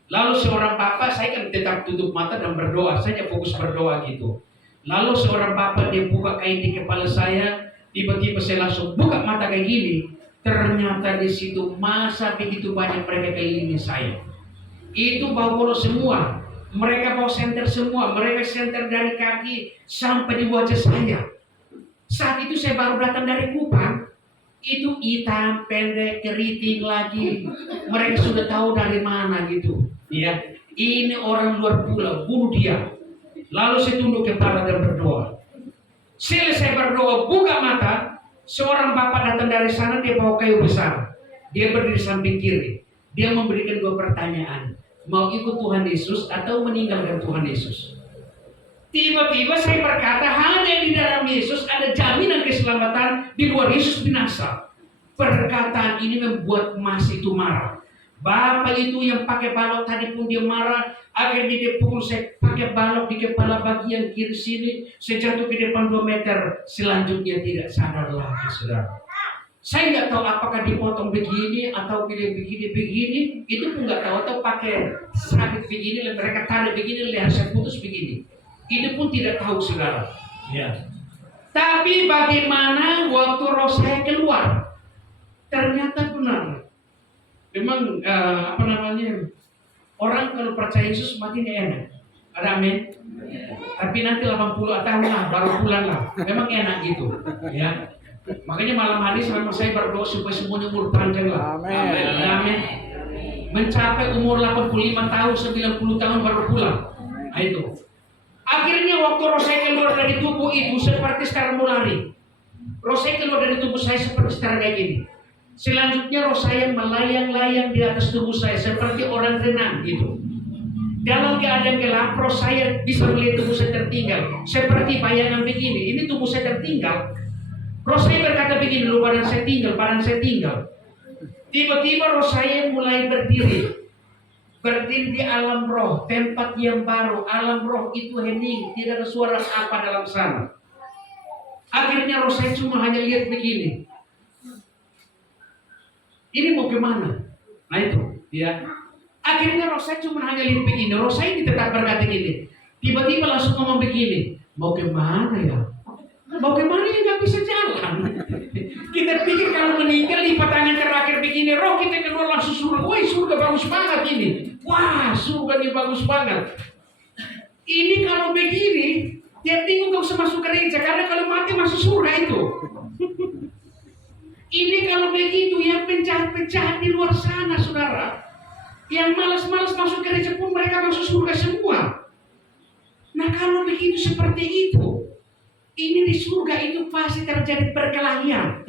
Lalu seorang bapak, saya kan tetap tutup mata dan berdoa, saya fokus berdoa gitu. Lalu seorang bapak dia buka kain di kepala saya, tiba-tiba saya langsung buka mata kayak gini. Ternyata di situ masa begitu banyak mereka kelilingi saya. Itu bawa semua. Mereka bawa senter semua. Mereka senter dari kaki sampai di wajah saya. Saat itu saya baru datang dari Kupang. Itu hitam, pendek, keriting lagi. Mereka sudah tahu dari mana gitu. Ya, ini orang luar pulau, bunuh dia. Lalu saya tunduk kepala dan berdoa. Selesai berdoa, buka mata. Seorang bapak datang dari sana, dia bawa kayu besar. Dia berdiri samping kiri. Dia memberikan 2 pertanyaan. Mau ikut Tuhan Yesus atau meninggalkan Tuhan Yesus? Tiba-tiba saya berkata, hanya di dalam Yesus ada jaminan keselamatan, di luar Yesus binasa. Perkataan ini membuat Mas itu marah. Bapak itu yang pakai balok tadi pun dia marah. Akhirnya dia pukul saya pakai balok di kepala bagian kiri sini. Saya jatuh ke depan 2 meter. Selanjutnya tidak sadar lagi, saudara. Saya nggak tahu apakah dipotong begini atau begini. Itu pun nggak tahu. Atau pakai sakit begini, mereka tarik begini, leher saya putus begini. Itu pun tidak tahu, saudara. Ya. Tapi bagaimana waktu roh saya keluar? Ternyata benar. Memang orang kalau percaya Yesus makin enak. Ada amin. Tapi nanti 80 tahun lah baru pulang lah. Memang enak gitu. Ya. Makanya malam hari sama saya berdoa supaya semuanya umur panjang lah. Amin. Amin. Mencapai umur 85 tahun, 90 tahun baru pulang. Nah itu. Akhirnya waktu roh saya keluar dari tubuh itu seperti sekarang mau lari. Roh saya keluar dari tubuh saya seperti setara kayak gini. Selanjutnya roh saya melayang-layang di atas tubuh saya seperti orang renang gitu. Dalam keadaan gelap, roh saya bisa melihat tubuh saya tertinggal seperti bayangan begini. Ini tubuh saya tertinggal. Roh saya berkata begini, lu badan saya tinggal. Tiba-tiba roh saya mulai berdiri di alam roh, tempat yang baru. Alam roh itu hening, tidak ada suara apa dalam sana. Akhirnya roh saya cuma hanya lihat begini. Ini mau kemana? Nah itu, ya. Akhirnya roh saya cuma hanya lihat begini. Roh saya tetap berkata gini. Tiba-tiba langsung ngomong begini, mau kemana ya? Mau kemana ya, nggak bisa jalan. Kita pikir kalau meninggal lipat tangan terakhir begini, roh kita keluar langsung surga. Wah, surga bagus banget ini. Wah, surga ini bagus banget. Ini kalau begini, dia bingung gak usah masuk gereja, karena kalau mati masuk surga itu. Ini kalau begitu, yang penjahat-penjahat di luar sana, saudara, yang malas-malas masuk gereja pun mereka masuk surga semua. Nah kalau begitu seperti itu, ini di surga itu pasti terjadi perkelahian.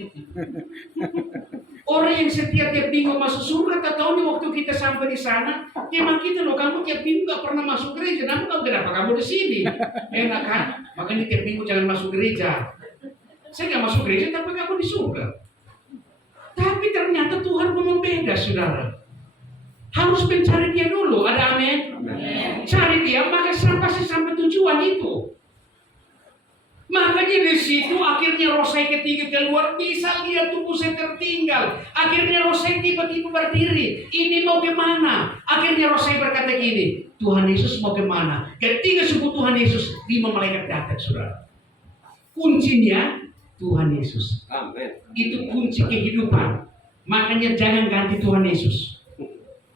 Orang yang setiap tiap minggu masuk surga, tak tahu nih waktu kita sampai di sana, emang kita loh, kamu tiap minggu gak pernah masuk gereja, namun kamu kenapa kamu di sini? Enak kan? Makanya tiap minggu jangan masuk gereja. Saya gak masuk gereja, tapi kamu di surga. Tapi ternyata Tuhan memang beda, saudara. Harus mencari dia dulu, ada amin? Cari dia, maka pasti sampai tujuan itu. Makanya di situ akhirnya roh saya ketiga keluar, bisa lihat tubuh saya tertinggal. Akhirnya roh saya tiba-tiba berdiri. Ini mau kemana? Akhirnya roh saya berkata gini, Tuhan Yesus mau kemana? Ketika sebut Tuhan Yesus, 5 malaikat datang, saudara. Kuncinya Tuhan Yesus. Amin. Itu kunci kehidupan. Makanya jangan ganti Tuhan Yesus.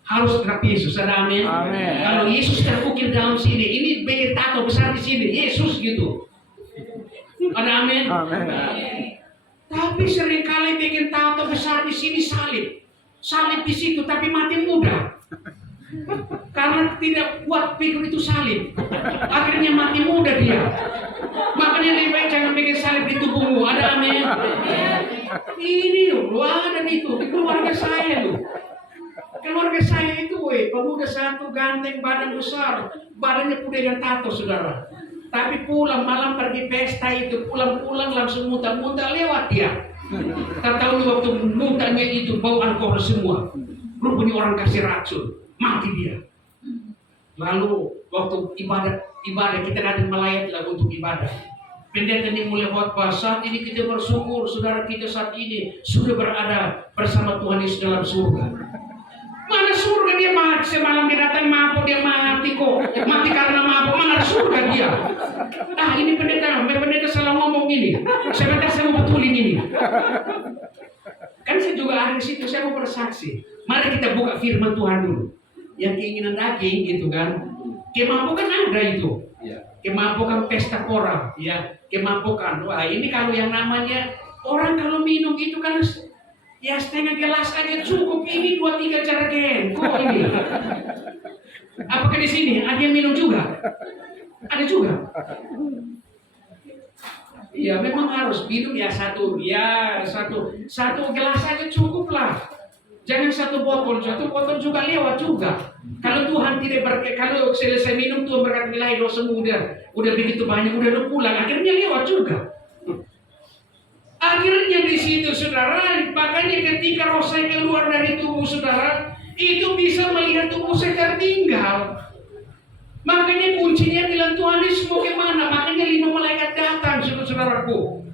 Harus tetap Yesus, ada amin? Amin. Kalau Yesus terukir dalam sini, ini bikin tato besar di sini, Yesus gitu. Ada amin? Amin. Tapi seringkali bikin tato besar di sini salib di situ, tapi mati muda. Karena tidak kuat pikir itu salib, akhirnya mati muda dia. Makanya lebih baik jangan bikin salib di tubuhmu. Ada amin? Ini loh, ada itu di keluarga saya loh. Keluarga saya itu, pemuda satu ganteng, badan besar, badannya penuh dengan tato, saudara. Tapi pulang malam pergi pesta itu, pulang langsung muntah-muntah lewat dia. Tak tahu waktu muntahnya itu bau alkohol semua. Rupanya orang kasih racun, mati dia. Lalu waktu ibadah kita datang melayat untuk ibadah. Pendeta ini mulai khotbah, saat ini kita bersyukur, saudara kita saat ini sudah berada bersama Tuhan Yesus dalam surga. Mana surga dia mati semalam dia datang mabuk, dia mati kok. Mati karena mabuk, mana surga dia? Ah ini pendeta salah ngomong ini. Sebentar saya mau betulin ini. Kan saya juga ada di situ, saya mau bersaksi. Mari kita buka firman Tuhan dulu. Yang keinginan daging gitu kan. Kemampukan ada itu. Kemampukan pesta pora, ya. Kemampukan. Wah ini kalau yang namanya orang kalau minum itu kan ya setengah gelas aja cukup, ini 2-3 jaragen. Kok ini? Apakah di sini ada yang minum juga? Ada juga. Iya memang harus minum ya satu gelas aja cukup lah. Jangan satu botol juga lewat juga. Kalau Tuhan tidak kalau selesai minum Tuhan berkata nilai dosamu udah begitu banyak, udah pulang, akhirnya lewat juga. Akhirnya di situ saudara, makanya ketika roh saya keluar dari tubuh saudara, itu bisa melihat tubuh saya tertinggal. Makanya kuncinya bilang Tuhan Yesus mau kemana? Makanya 5 malaikat datang, saudaraku.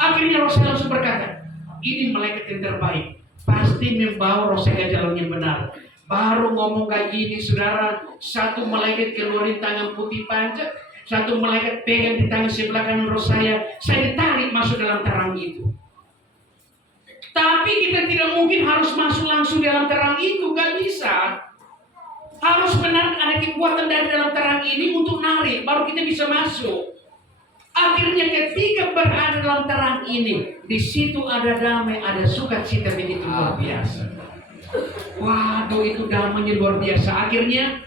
Akhirnya roh saya langsung berkata, ini malaikat yang terbaik, pasti membawa roh saya ke jalan yang benar. Baru ngomong kayak gini saudara, satu malaikat keluarin tangan putih panjang, satu malaikat pegang di tangan sebelah kanan roh saya ditarik masuk dalam terang itu. Tapi kita tidak mungkin harus masuk langsung dalam terang itu, gak bisa. Harus benar ada kekuatan dari dalam terang ini untuk narik, baru kita bisa masuk. Akhirnya ketika berada dalam terang ini, di situ ada damai, ada sukacita begitu luar biasa. Waduh itu damainya luar biasa. Akhirnya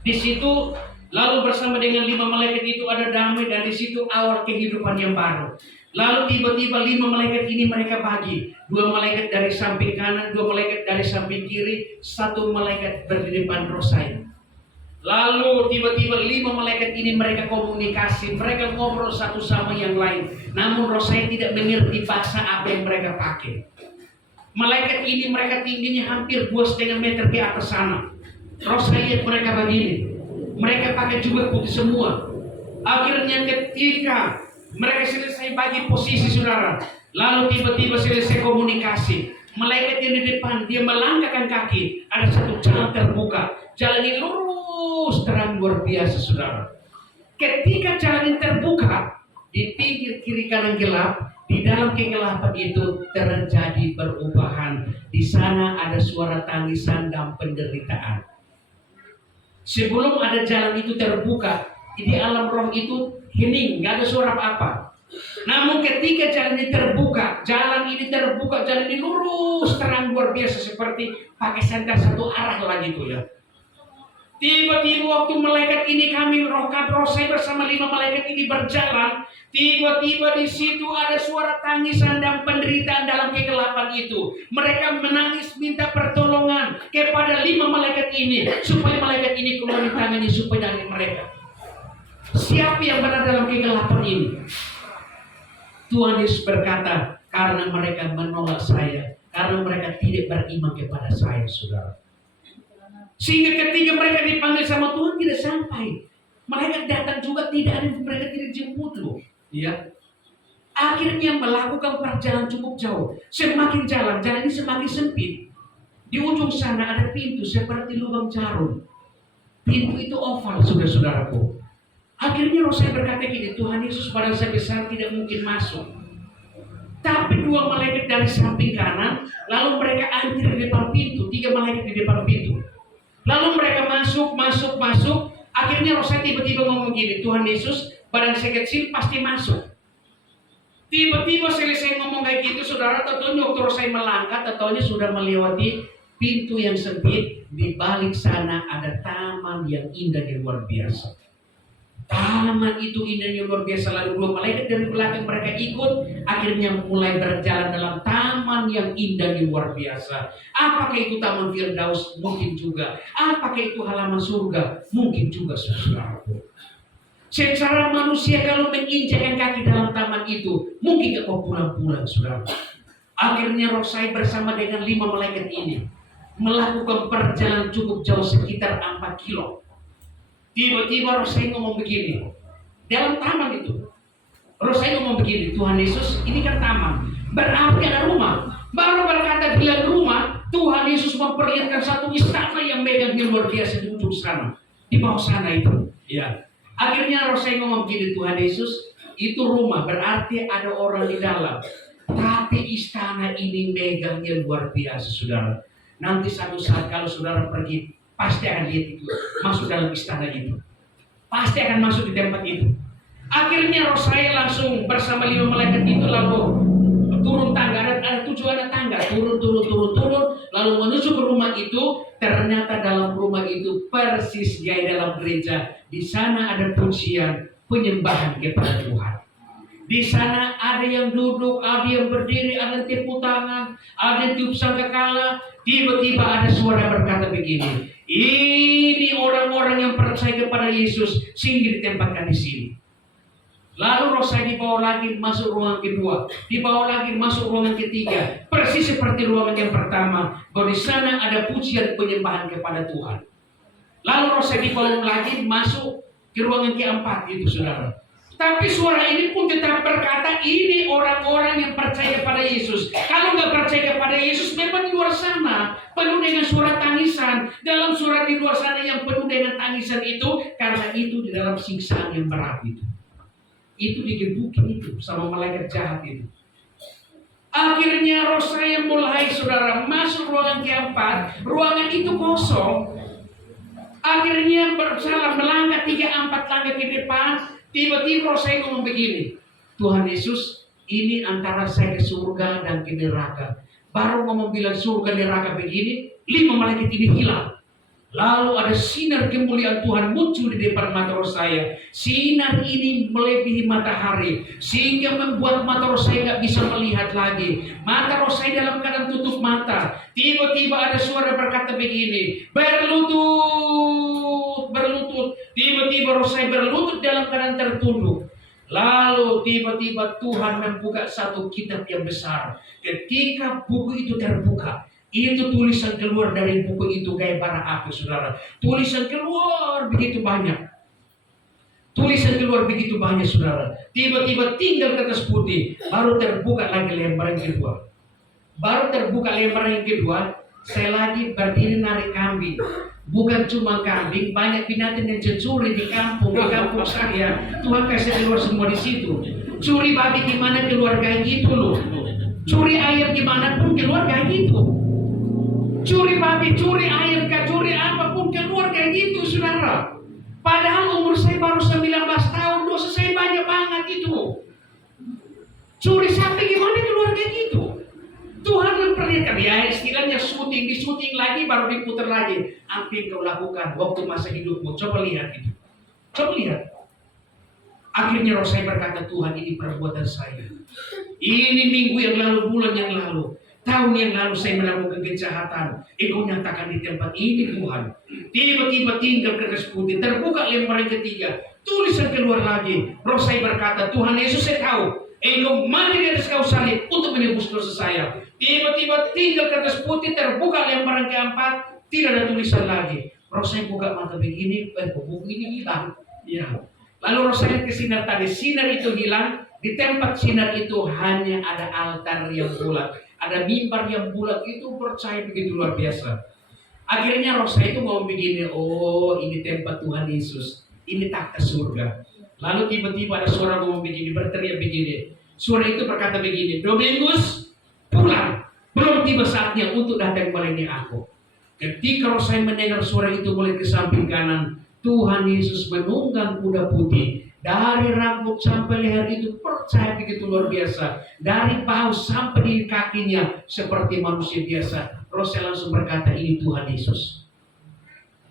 di situ lalu bersama dengan 5 malaikat itu ada damai, dan di situ awal kehidupan yang baru. Lalu tiba-tiba 5 malaikat ini mereka bagi. 2 malaikat dari samping kanan, 2 malaikat dari samping kiri, 1 malaikat berdiri di depan roh saya. Lalu tiba-tiba 5 malaikat ini mereka komunikasi, mereka ngobrol satu sama yang lain. Namun roh saya tidak mengerti bahasa apa yang mereka pakai. Malaikat ini mereka tingginya hampir 2,5 meter ke atas sana. Roh saya lihat mereka begini. Mereka pakai jubah putih semua. Akhirnya ketika mereka selesai bagi posisi saudara, lalu tiba-tiba selesai komunikasi. Malaikat yang di depan, dia melangkahkan kaki. Ada satu jalan terbuka. Jalan ini lurus terang luar biasa saudara. Ketika jalan ini terbuka, di pinggir kiri kanan gelap, di dalam kegelapan itu terjadi perubahan. Di sana ada suara tangisan dan penderitaan. Sebelum ada jalan itu terbuka, di alam roh itu hening, nggak ada suara apa-apa. Namun ketika jalan ini terbuka, jalan ini lurus terang luar biasa seperti pakai senter satu arah lagi tuh ya. Tiba-tiba waktu malaikat ini kami roh saya bersama 5 malaikat ini berjalan, tiba-tiba di situ ada suara tangisan dan penderitaan dalam kegelapan itu. Mereka menangis minta pertolongan kepada 5 malaikat ini supaya malaikat ini keluar di tangannya supaya dari mereka. Siapa yang benar dalam kegelapan ini? Tuhan Yesus berkata, karena mereka menolak saya, karena mereka tidak beriman kepada saya, saudara. Sehingga ketika mereka dipanggil sama Tuhan tidak sampai. Malaikat datang juga tidak ada, mereka tidak jemput loh. Ya. Akhirnya melakukan perjalanan cukup jauh. Semakin jalan ini semakin sempit. Di ujung sana ada pintu seperti lubang jarum. Pintu itu oval, saudara-saudaraku. Akhirnya roh saya berkata gini, Tuhan Yesus pada saat besar tidak mungkin masuk. Tapi 2 malaikat dari samping kanan, lalu mereka antri di depan pintu, 3 malaikat di depan pintu. Lalu mereka masuk. Akhirnya roh saya tiba-tiba ngomong gini, Tuhan Yesus, badan saya kecil pasti masuk. Tiba-tiba selesai ngomong kayak gitu, saudara, tentunya waktu roh saya melangkah, tentunya sudah melewati pintu yang sempit. Di balik sana ada taman yang indah dan luar biasa. Taman itu indah yang luar biasa. Lalu 2 malaikat dari belakang mereka ikut. Akhirnya mulai berjalan dalam taman yang indah yang luar biasa. Apakah itu taman Firdaus? Mungkin juga. Apakah itu halaman surga? Mungkin juga, saudaraku. Secara manusia kalau menginjakkan kaki dalam taman itu, mungkin gak mau pulang-pulang, saudara. Akhirnya roh saya bersama dengan 5 malaikat ini melakukan perjalanan cukup jauh sekitar 4 kilo. Tiba-tiba roh saya ngomong begini, dalam taman itu. Roh saya ngomong begini, Tuhan Yesus, ini kan taman, berarti ada rumah. Baru berkata bilang rumah, Tuhan Yesus memperlihatkan satu istana yang megah luar biasa di ujung sana, di bawah sana itu. Ya. Akhirnya roh saya ngomong begini, Tuhan Yesus, itu rumah, berarti ada orang di dalam. Tapi istana ini megahnya luar biasa, saudara. Nanti satu saat kalau saudara pergi, pasti akan lihat itu, masuk dalam istana itu. Pasti akan masuk di tempat itu. Akhirnya roh saya langsung bersama 5 malaikat itu lalu turun tangga. Ada 7 tangga, turun, lalu menuju ke rumah itu. Ternyata dalam rumah itu persis kayak dalam gereja. Di sana ada pujian, penyembahan kepada Tuhan. Di sana ada yang duduk, ada yang berdiri, ada yang tepuk tangan, ada yang tiup sangkakala. Tiba-tiba ada suara berkata begini, ini orang-orang yang percaya kepada Yesus, singgah ditempatkan di sini. Lalu roh saya dibawa lagi masuk ruangan kedua, dibawa lagi masuk ruangan ketiga, persis seperti ruangan yang pertama. Bahwa di sana ada pujian penyembahan kepada Tuhan. Lalu roh saya dibawa lagi masuk ke ruangan keempat itu, saudara. Tapi suara ini pun tetap berkata, ini orang-orang yang percaya kepada Yesus. Kalau nggak percaya kepada Yesus, memang di luar sana penuh dengan suara tangisan. Dalam surat di luar sana yang penuh dengan tangisan itu, karena itu di dalam siksaan yang berat itu. Itu digebukin itu sama malaikat jahat itu. Akhirnya roh saya mulai, saudara, masuk ruangan keempat. Ruangan itu kosong. Akhirnya bersalah melangkah 3-4 langkah ke depan. Tiba-tiba saya ngomong begini, Tuhan Yesus, ini antara saya ke surga dan ke neraka. Baru ngomong bilang surga neraka begini, 5 malaikat ini hilang. Lalu ada sinar kemuliaan Tuhan muncul di depan mata roh saya. Sinar ini melebihi matahari, sehingga membuat mata roh saya nggak bisa melihat lagi. Mata roh saya dalam keadaan tutup mata. Tiba-tiba ada suara berkata begini, berlutut, berlutut. Tiba-tiba roh saya berlutut dalam keadaan tertunduk. Lalu tiba-tiba Tuhan membuka satu kitab yang besar. Ketika buku itu terbuka, itu tulisan keluar dari buku itu kayak bara api, saudara. Tulisan keluar begitu banyak. Tulisan keluar begitu banyak, saudara. Tiba-tiba tinggal kertas putih. Baru terbuka lagi lembar yang kedua. Baru terbuka lembar yang kedua. Saya lagi berdiri narik kambing. Bukan cuma kambing, banyak binatang yang curi di kampung saya. Tuhan kasih keluar semua di situ. Curi babi gimana keluar kayak gitu loh. Curi air gimana pun keluar kayak gitu. Curi babi, curi air, curi apapun keluar kayak gitu, saudara. Padahal umur saya baru 19 tahun, dosa saya banyak banget itu. Curi sapi gimana keluar kayak gitu? Tuhan memperlihatkan, ya istilahnya syuting, disuting lagi baru diputar lagi. Apa yang kau lakukan waktu masa hidupmu? Coba lihat itu. Coba lihat. Akhirnya roh saya berkata, Tuhan ini perbuatan saya. Ini minggu yang lalu, bulan yang lalu, tahun yang lalu saya melakukan kejahatan. Engkau nyatakan di tempat ini, Tuhan. Tiba-tiba tinggal kertas putih, terbuka lembar yang ketiga, tulisan keluar lagi. Roh saya berkata, Tuhan Yesus, saya tahu Engkau mati di atas kayu salib untuk menebus dosa saya. Tiba-tiba tinggal kertas putih, terbuka lembar yang keempat, tidak ada tulisan lagi. Roh saya buka mata begini, buku ini hilang. Ya. Lalu roh saya ke sinar tadi, sinar itu hilang. Di tempat sinar itu hanya ada altar yang bulat, ada mimbar yang bulat. Itu percaya begitu luar biasa. Akhirnya roh saya itu mau begini, oh ini tempat Tuhan Yesus, ini takhta surga. Lalu tiba-tiba ada suara ngomong begini, berteriak begini. Suara itu berkata begini, Domingus pulang, belum tiba saatnya untuk datang melayani aku. Ketika roh saya mendengar suara itu mulai ke samping kanan, Tuhan Yesus menunggang kuda putih. Dari rambut sampai leher itu percaya begitu luar biasa. Dari paus sampai di kakinya seperti manusia biasa. Roh saya langsung berkata, ini Tuhan Yesus.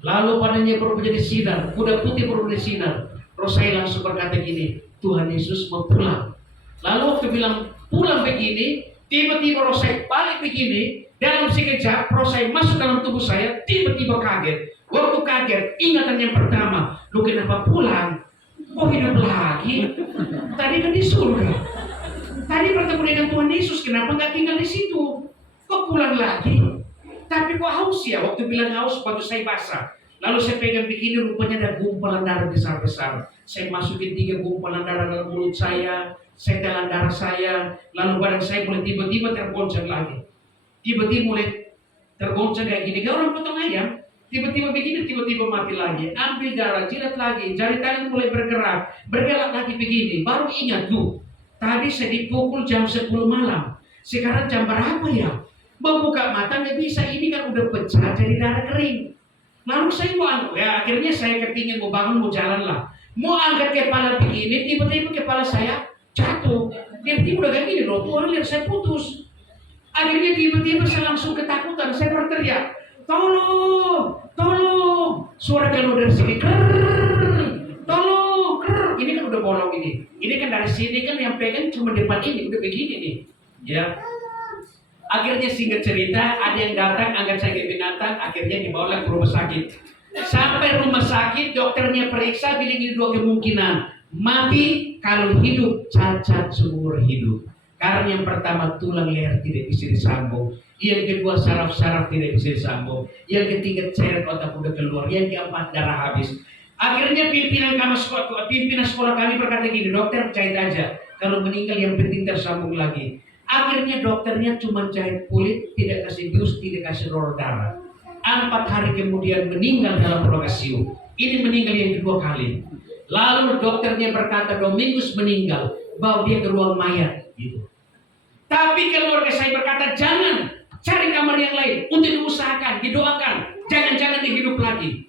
Lalu padanya berubah jadi sinar, kuda putih berubah jadi sinar. Roh saya langsung berkata gini, Tuhan Yesus mau pulang. Lalu waktu bilang pulang begini, tiba-tiba roh saya balik begini. Dalam sekejap roh saya masuk dalam tubuh saya, tiba-tiba kaget. Waktu kaget, ingatan yang pertama, lu kenapa pulang? Kok hidup lagi? Tadi kan di surga. Tadi bertemu dengan Tuhan Yesus, kenapa nggak tinggal di situ? Kok pulang lagi? Tapi kok haus ya? Waktu bilang haus, baju saya basah. Lalu saya pegang begini, rupanya ada gumpalan darah besar-besar. Saya masukin 3 gumpalan darah dalam mulut saya telan darah saya. Lalu badan saya mulai tiba-tiba tergoncang lagi. Tiba-tiba mulai tergoncang kayak gini, kayak orang potong ayam. Tiba-tiba begini, tiba-tiba mati lagi. Ambil darah, jilat lagi, jari tangan mulai bergerak lagi begini. Baru ingat, tuh, tadi saya dipukul jam 10 malam. Sekarang jam berapa ya? Membuka mata nggak bisa, ini kan udah pecah jadi darah kering. Lalu saya mau akhirnya saya kepingin mau bangun, mau jalan lah. Mau angkat kepala begini, tiba-tiba kepala saya jatuh. Tiba-tiba udah kayak gini loh, Tuhan lihat saya putus. Akhirnya tiba-tiba saya langsung ketakutan, saya berteriak, tolong, tolong. Suara keluar dari sini, tolong, ini kan udah bolong ini. Ini kan dari sini kan yang pegang cuma depan ini, udah begini nih. Ya. Akhirnya singkat cerita, ada yang datang angkat saya ke binatang, akhirnya dibawa ke rumah sakit. Sampai rumah sakit, dokternya periksa, bilang ini 2 kemungkinan. Mati, kalau hidup, cacat seumur hidup. Karena yang pertama, tulang leher tidak bisa disambung. Yang kedua, saraf-saraf tidak bisa disambung. Yang ketiga, cairan otak udah keluar. Yang keempat, darah habis. Akhirnya pimpinan sekolah kami berkata gini, dokter jahit aja. Kalau meninggal yang penting tersambung lagi. Akhirnya dokternya cuma jahit kulit, tidak kasih bius, tidak kasih donor darah. 4 hari kemudian meninggal dalam ruang ICU. Ini meninggal yang kedua kali. Lalu dokternya berkata, Domingus meninggal, bawa dia ke ruang mayat. Gitu. Tapi keluarga saya berkata, jangan, cari kamar yang lain untuk diusahakan, didoakan, jangan-jangan dihidup lagi.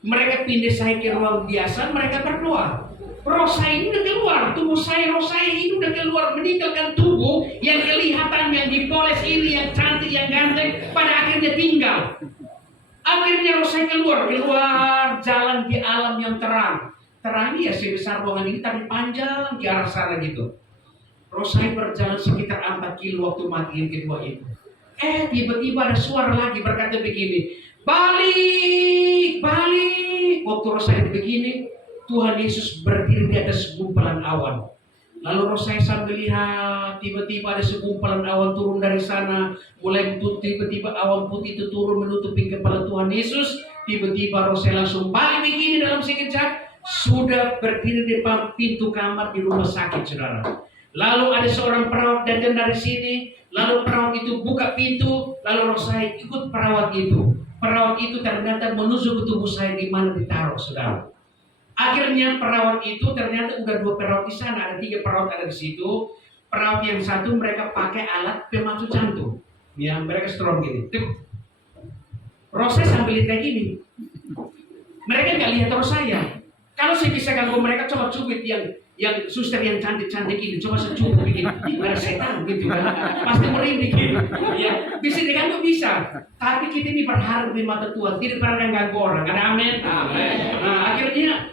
Mereka pindah saya ke ruang biasa, mereka berdoa. Roh saya ini udah keluar, tubuh saya, roh saya ini udah keluar, meninggalkan tubuh yang kelihatan, yang dipoles ini, yang cantik, yang ganteng, pada akhirnya tinggal. Akhirnya saya keluar jalan di alam yang terang. Terangnya ya sebesar ruangan ini tapi panjang ke arah sana gitu. Saya berjalan sekitar 4 kilo waktu matiin kedua itu. Tiba-tiba ada suara lagi berkata begini, balik. Waktu saya begini, Tuhan Yesus berdiri di atas gumpalan awan. Lalu saya sambil lihat, tiba-tiba ada segumpalan awan turun dari sana, mulai tiba-tiba awan putih itu turun menutupi kepala Tuhan Yesus. Tiba-tiba saya langsung balik begini dalam sekejap, sudah berdiri di depan pintu kamar di rumah sakit, saudara. Lalu ada seorang perawat datang dari sini, lalu perawat itu buka pintu, lalu saya ikut perawat itu. Perawat itu ternyata menusuk ke tubuh saya di mana ditaruh, saudara. Akhirnya perawat itu ternyata udah 2 perawat di sana, ada 3 perawat ada di situ. Perawat yang satu mereka pakai alat pemacu jantung, ya mereka strong gini. Proses sambil lihat kayak gini. Mereka nggak lihat terus saya. Kalau saya bisa ganggu mereka, coba cubit yang suster yang cantik-cantik ini, coba saya cubit begini. Ada setan gitu kan, pasti merinding gitu. Ya bisa diganggu bisa. Tapi kita ini berharap di mata Tuhan, tidak pernah ganggu orang. Ada amin. Amin. Nah akhirnya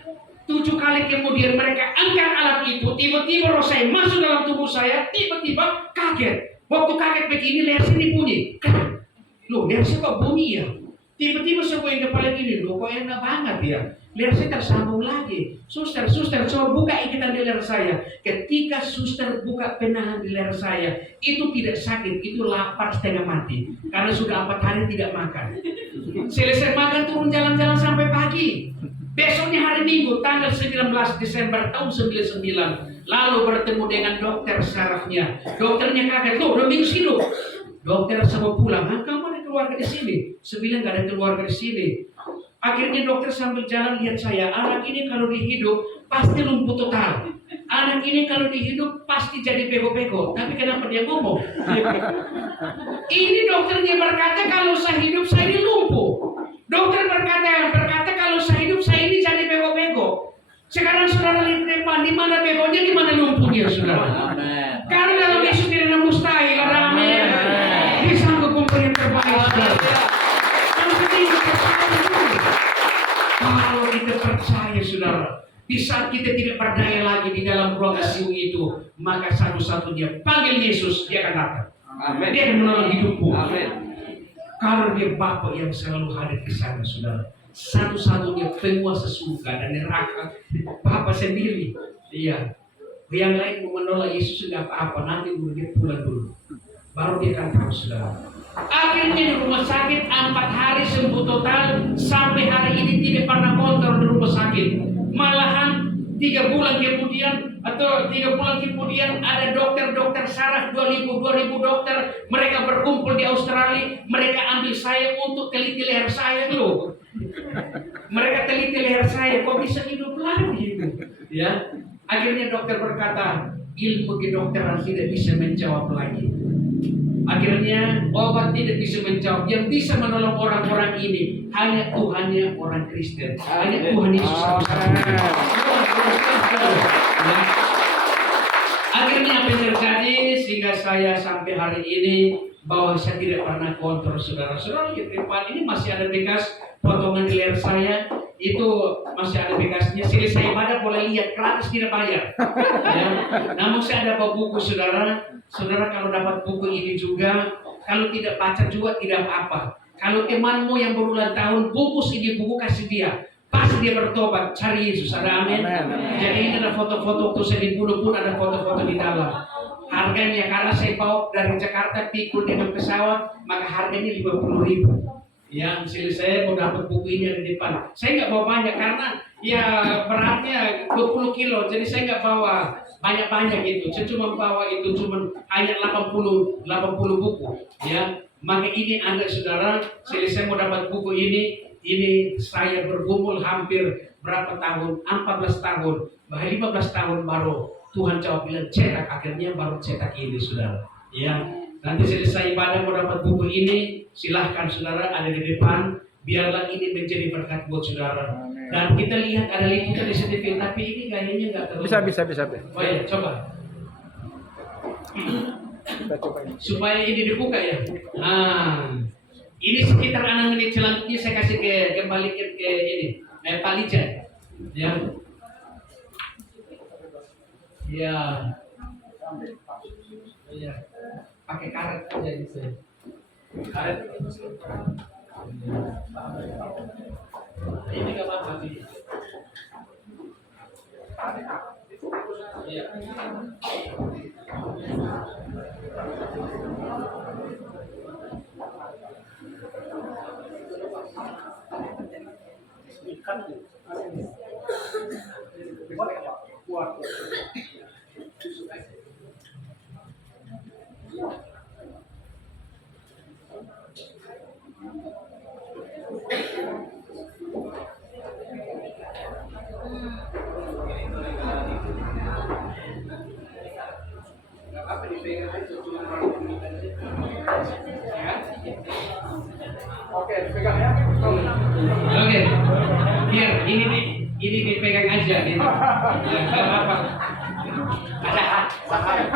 7 kali kemudian mereka angkat alat itu, tiba-tiba roh saya masuk dalam tubuh saya, tiba-tiba kaget. Waktu kaget begini, leher sini bunyi. Loh, leher saya kok bunyi ya? Tiba-tiba saya goyang kepala gini, loh kok enak banget ya? Leher saya tersambung lagi. Suster, coba buka ikatan di leher saya. Ketika suster buka penahan di leher saya, itu tidak sakit, itu lapar setengah mati. Karena sudah 4 hari tidak makan. Selesai makan turun jalan-jalan sampai pagi. Besoknya hari Minggu tanggal 19 Desember tahun 99, lalu bertemu dengan dokter sarafnya. Dokternya kaget, loh udah minggu sini. Dokter sama pulang, kamu ada keluarga di sini? Saya bilang gak ada keluarga di sini. Akhirnya dokter sambil jalan lihat saya, anak ini kalau dihidup pasti lumpuh total. Anak ini kalau dihidup pasti jadi bego-bego. Tapi kenapa dia ngomong? Ini dokternya berkata kalau saya hidup saya ini lumpuh. Dokter berkata kalau saya hidup saya ini jadi bego-bego. Sekarang saudara lihat depan, di mana begonya, di mana lumpuhnya, saudara. Amen. Karena dalam Yesus tidak ada mustahil, ada amin. Dia sanggup memberi yang terbaik, saudara. Yang ketiga kalau kita percaya, saudara, di saat kita tidak berdaya lagi di dalam ruang ICU itu, maka satu-satunya panggil Yesus, dia akan datang. Amin. Dia akan menolong hidupmu. Amin. Karena dia Bapa yang selalu hadir di sana, saudara. Satu-satunya penguasa surga dan neraka, Bapa sendiri. Iya. Yang lain mau menolak Yesus sudah apa-apa, nanti dulu dia pulang dulu. Baru dia akan tahu, saudara. Akhirnya di rumah sakit 4 hari sembuh total, sampai hari ini tidak pernah kontrol di rumah sakit. Malahan 3 bulan kemudian atau 3 bulan kemudian ada dokter saraf 2000 dokter, mereka berkumpul di Australia, mereka ambil saya untuk teliti leher saya dulu. Mereka teliti leher saya, kok bisa hidup lagi? Ya, akhirnya dokter berkata, ilmu kedokteran tidak bisa menjawab lagi. Akhirnya obat tidak bisa menjawab. Yang bisa menolong orang-orang ini hanya Tuhannya orang Kristen, hanya Tuhan Yesus satu-satunya. Akhirnya apa yang terjadi sehingga saya sampai hari ini bahwa saya tidak pernah kontrol, saudara-saudara. Di depan ini masih ada bekas potongan di leher saya, itu masih ada bekasnya. Selesai ibadah boleh lihat, gratis tidak bayar. Ya. Namun saya ada bawa buku, saudara. Saudara kalau dapat buku ini juga, kalau tidak baca juga tidak apa-apa. Kalau temanmu yang berulang tahun bungkus ini buku, kasih dia. Pasti dia bertobat, cari Yesus, ada amin. Jadi ini ada foto-foto waktu saya dibunuh pun ada foto-foto di dalam. Harganya karena saya bawa dari Jakarta pikul dengan pesawat, maka harganya 50.000. Ya, misalnya saya mau dapat buku ini di depan. Saya nggak bawa banyak karena ya beratnya 20 kilo, jadi saya nggak bawa banyak-banyak gitu. Saya cuma bawa itu hanya 80 buku. Ya, maka ini Anda saudara, saya mau dapat buku ini saya bergumul hampir berapa tahun? 14 tahun, bahkan 15 tahun baru Tuhan jawab bilang cetak, akhirnya baru cetak ini, saudara. Ya, nanti selesai ibadah mau dapat buku ini, silahkan saudara ada di depan. Biarlah ini menjadi berkat buat saudara. Dan kita lihat ada liputan di CCTV, tapi ini kayaknya nggak terlalu. Bisa. Oh ya, coba. Kita coba ini. Supaya ini dibuka ya. Nah, Ini sekitar 6 menit selanjutnya saya kasih kembali ke ini Pak Lijan. Ya. Ya. Ya. Pakai karet aja gitu. Karet. Ini nggak apa-apa sih. Ya. Nggak apa-apa dipegang aja, cuma ya. Oke, dipegang ya. Oke, biar ini dipegang aja gitu. Ya, nggak apa-apa.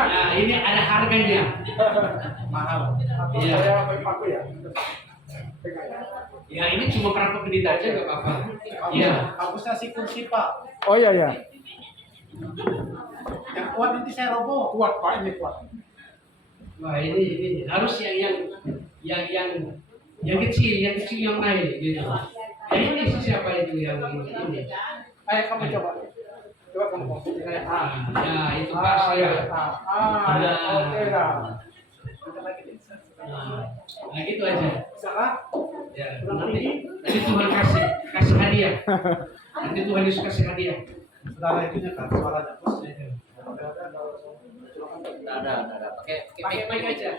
Nah, ini ada harganya. Mahal. Atau Iya. saya paku ya. Pegang ya. Ya ini cuma perangkat pendeta aja nggak apa-apa. Iya. Hapusnya si kunci Pak. Oh iya ya. Yang kuat nanti saya roboh. Kuat Pak, ini kuat. Wah ini harus yang kecil yang naik gitu. Ya, ini siapa itu yang ini? Ayo kamu coba. Coba kamu posisi kayak Ya itu pas ya. ya. Oke dah. Nah gitu aja. Bisa kah? Ya, nanti Tuhan kasih hadiah. Nanti Tuhan Yesus kasih hadiah. Saudara itunya kan suaranya bos. Ada. Pakai mic aja.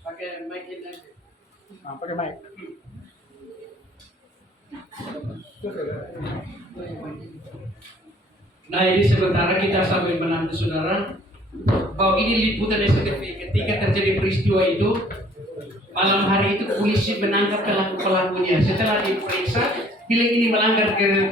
Pakai mic ini aja. Nah, pakai mic. Nah ini sementara kita sambil menanti saudara bahwa ini liputan SCTV ketika terjadi peristiwa itu. Malam hari itu polisi menangkap pelaku-pelakunya. Setelah diperiksa, bilang ini melanggar ke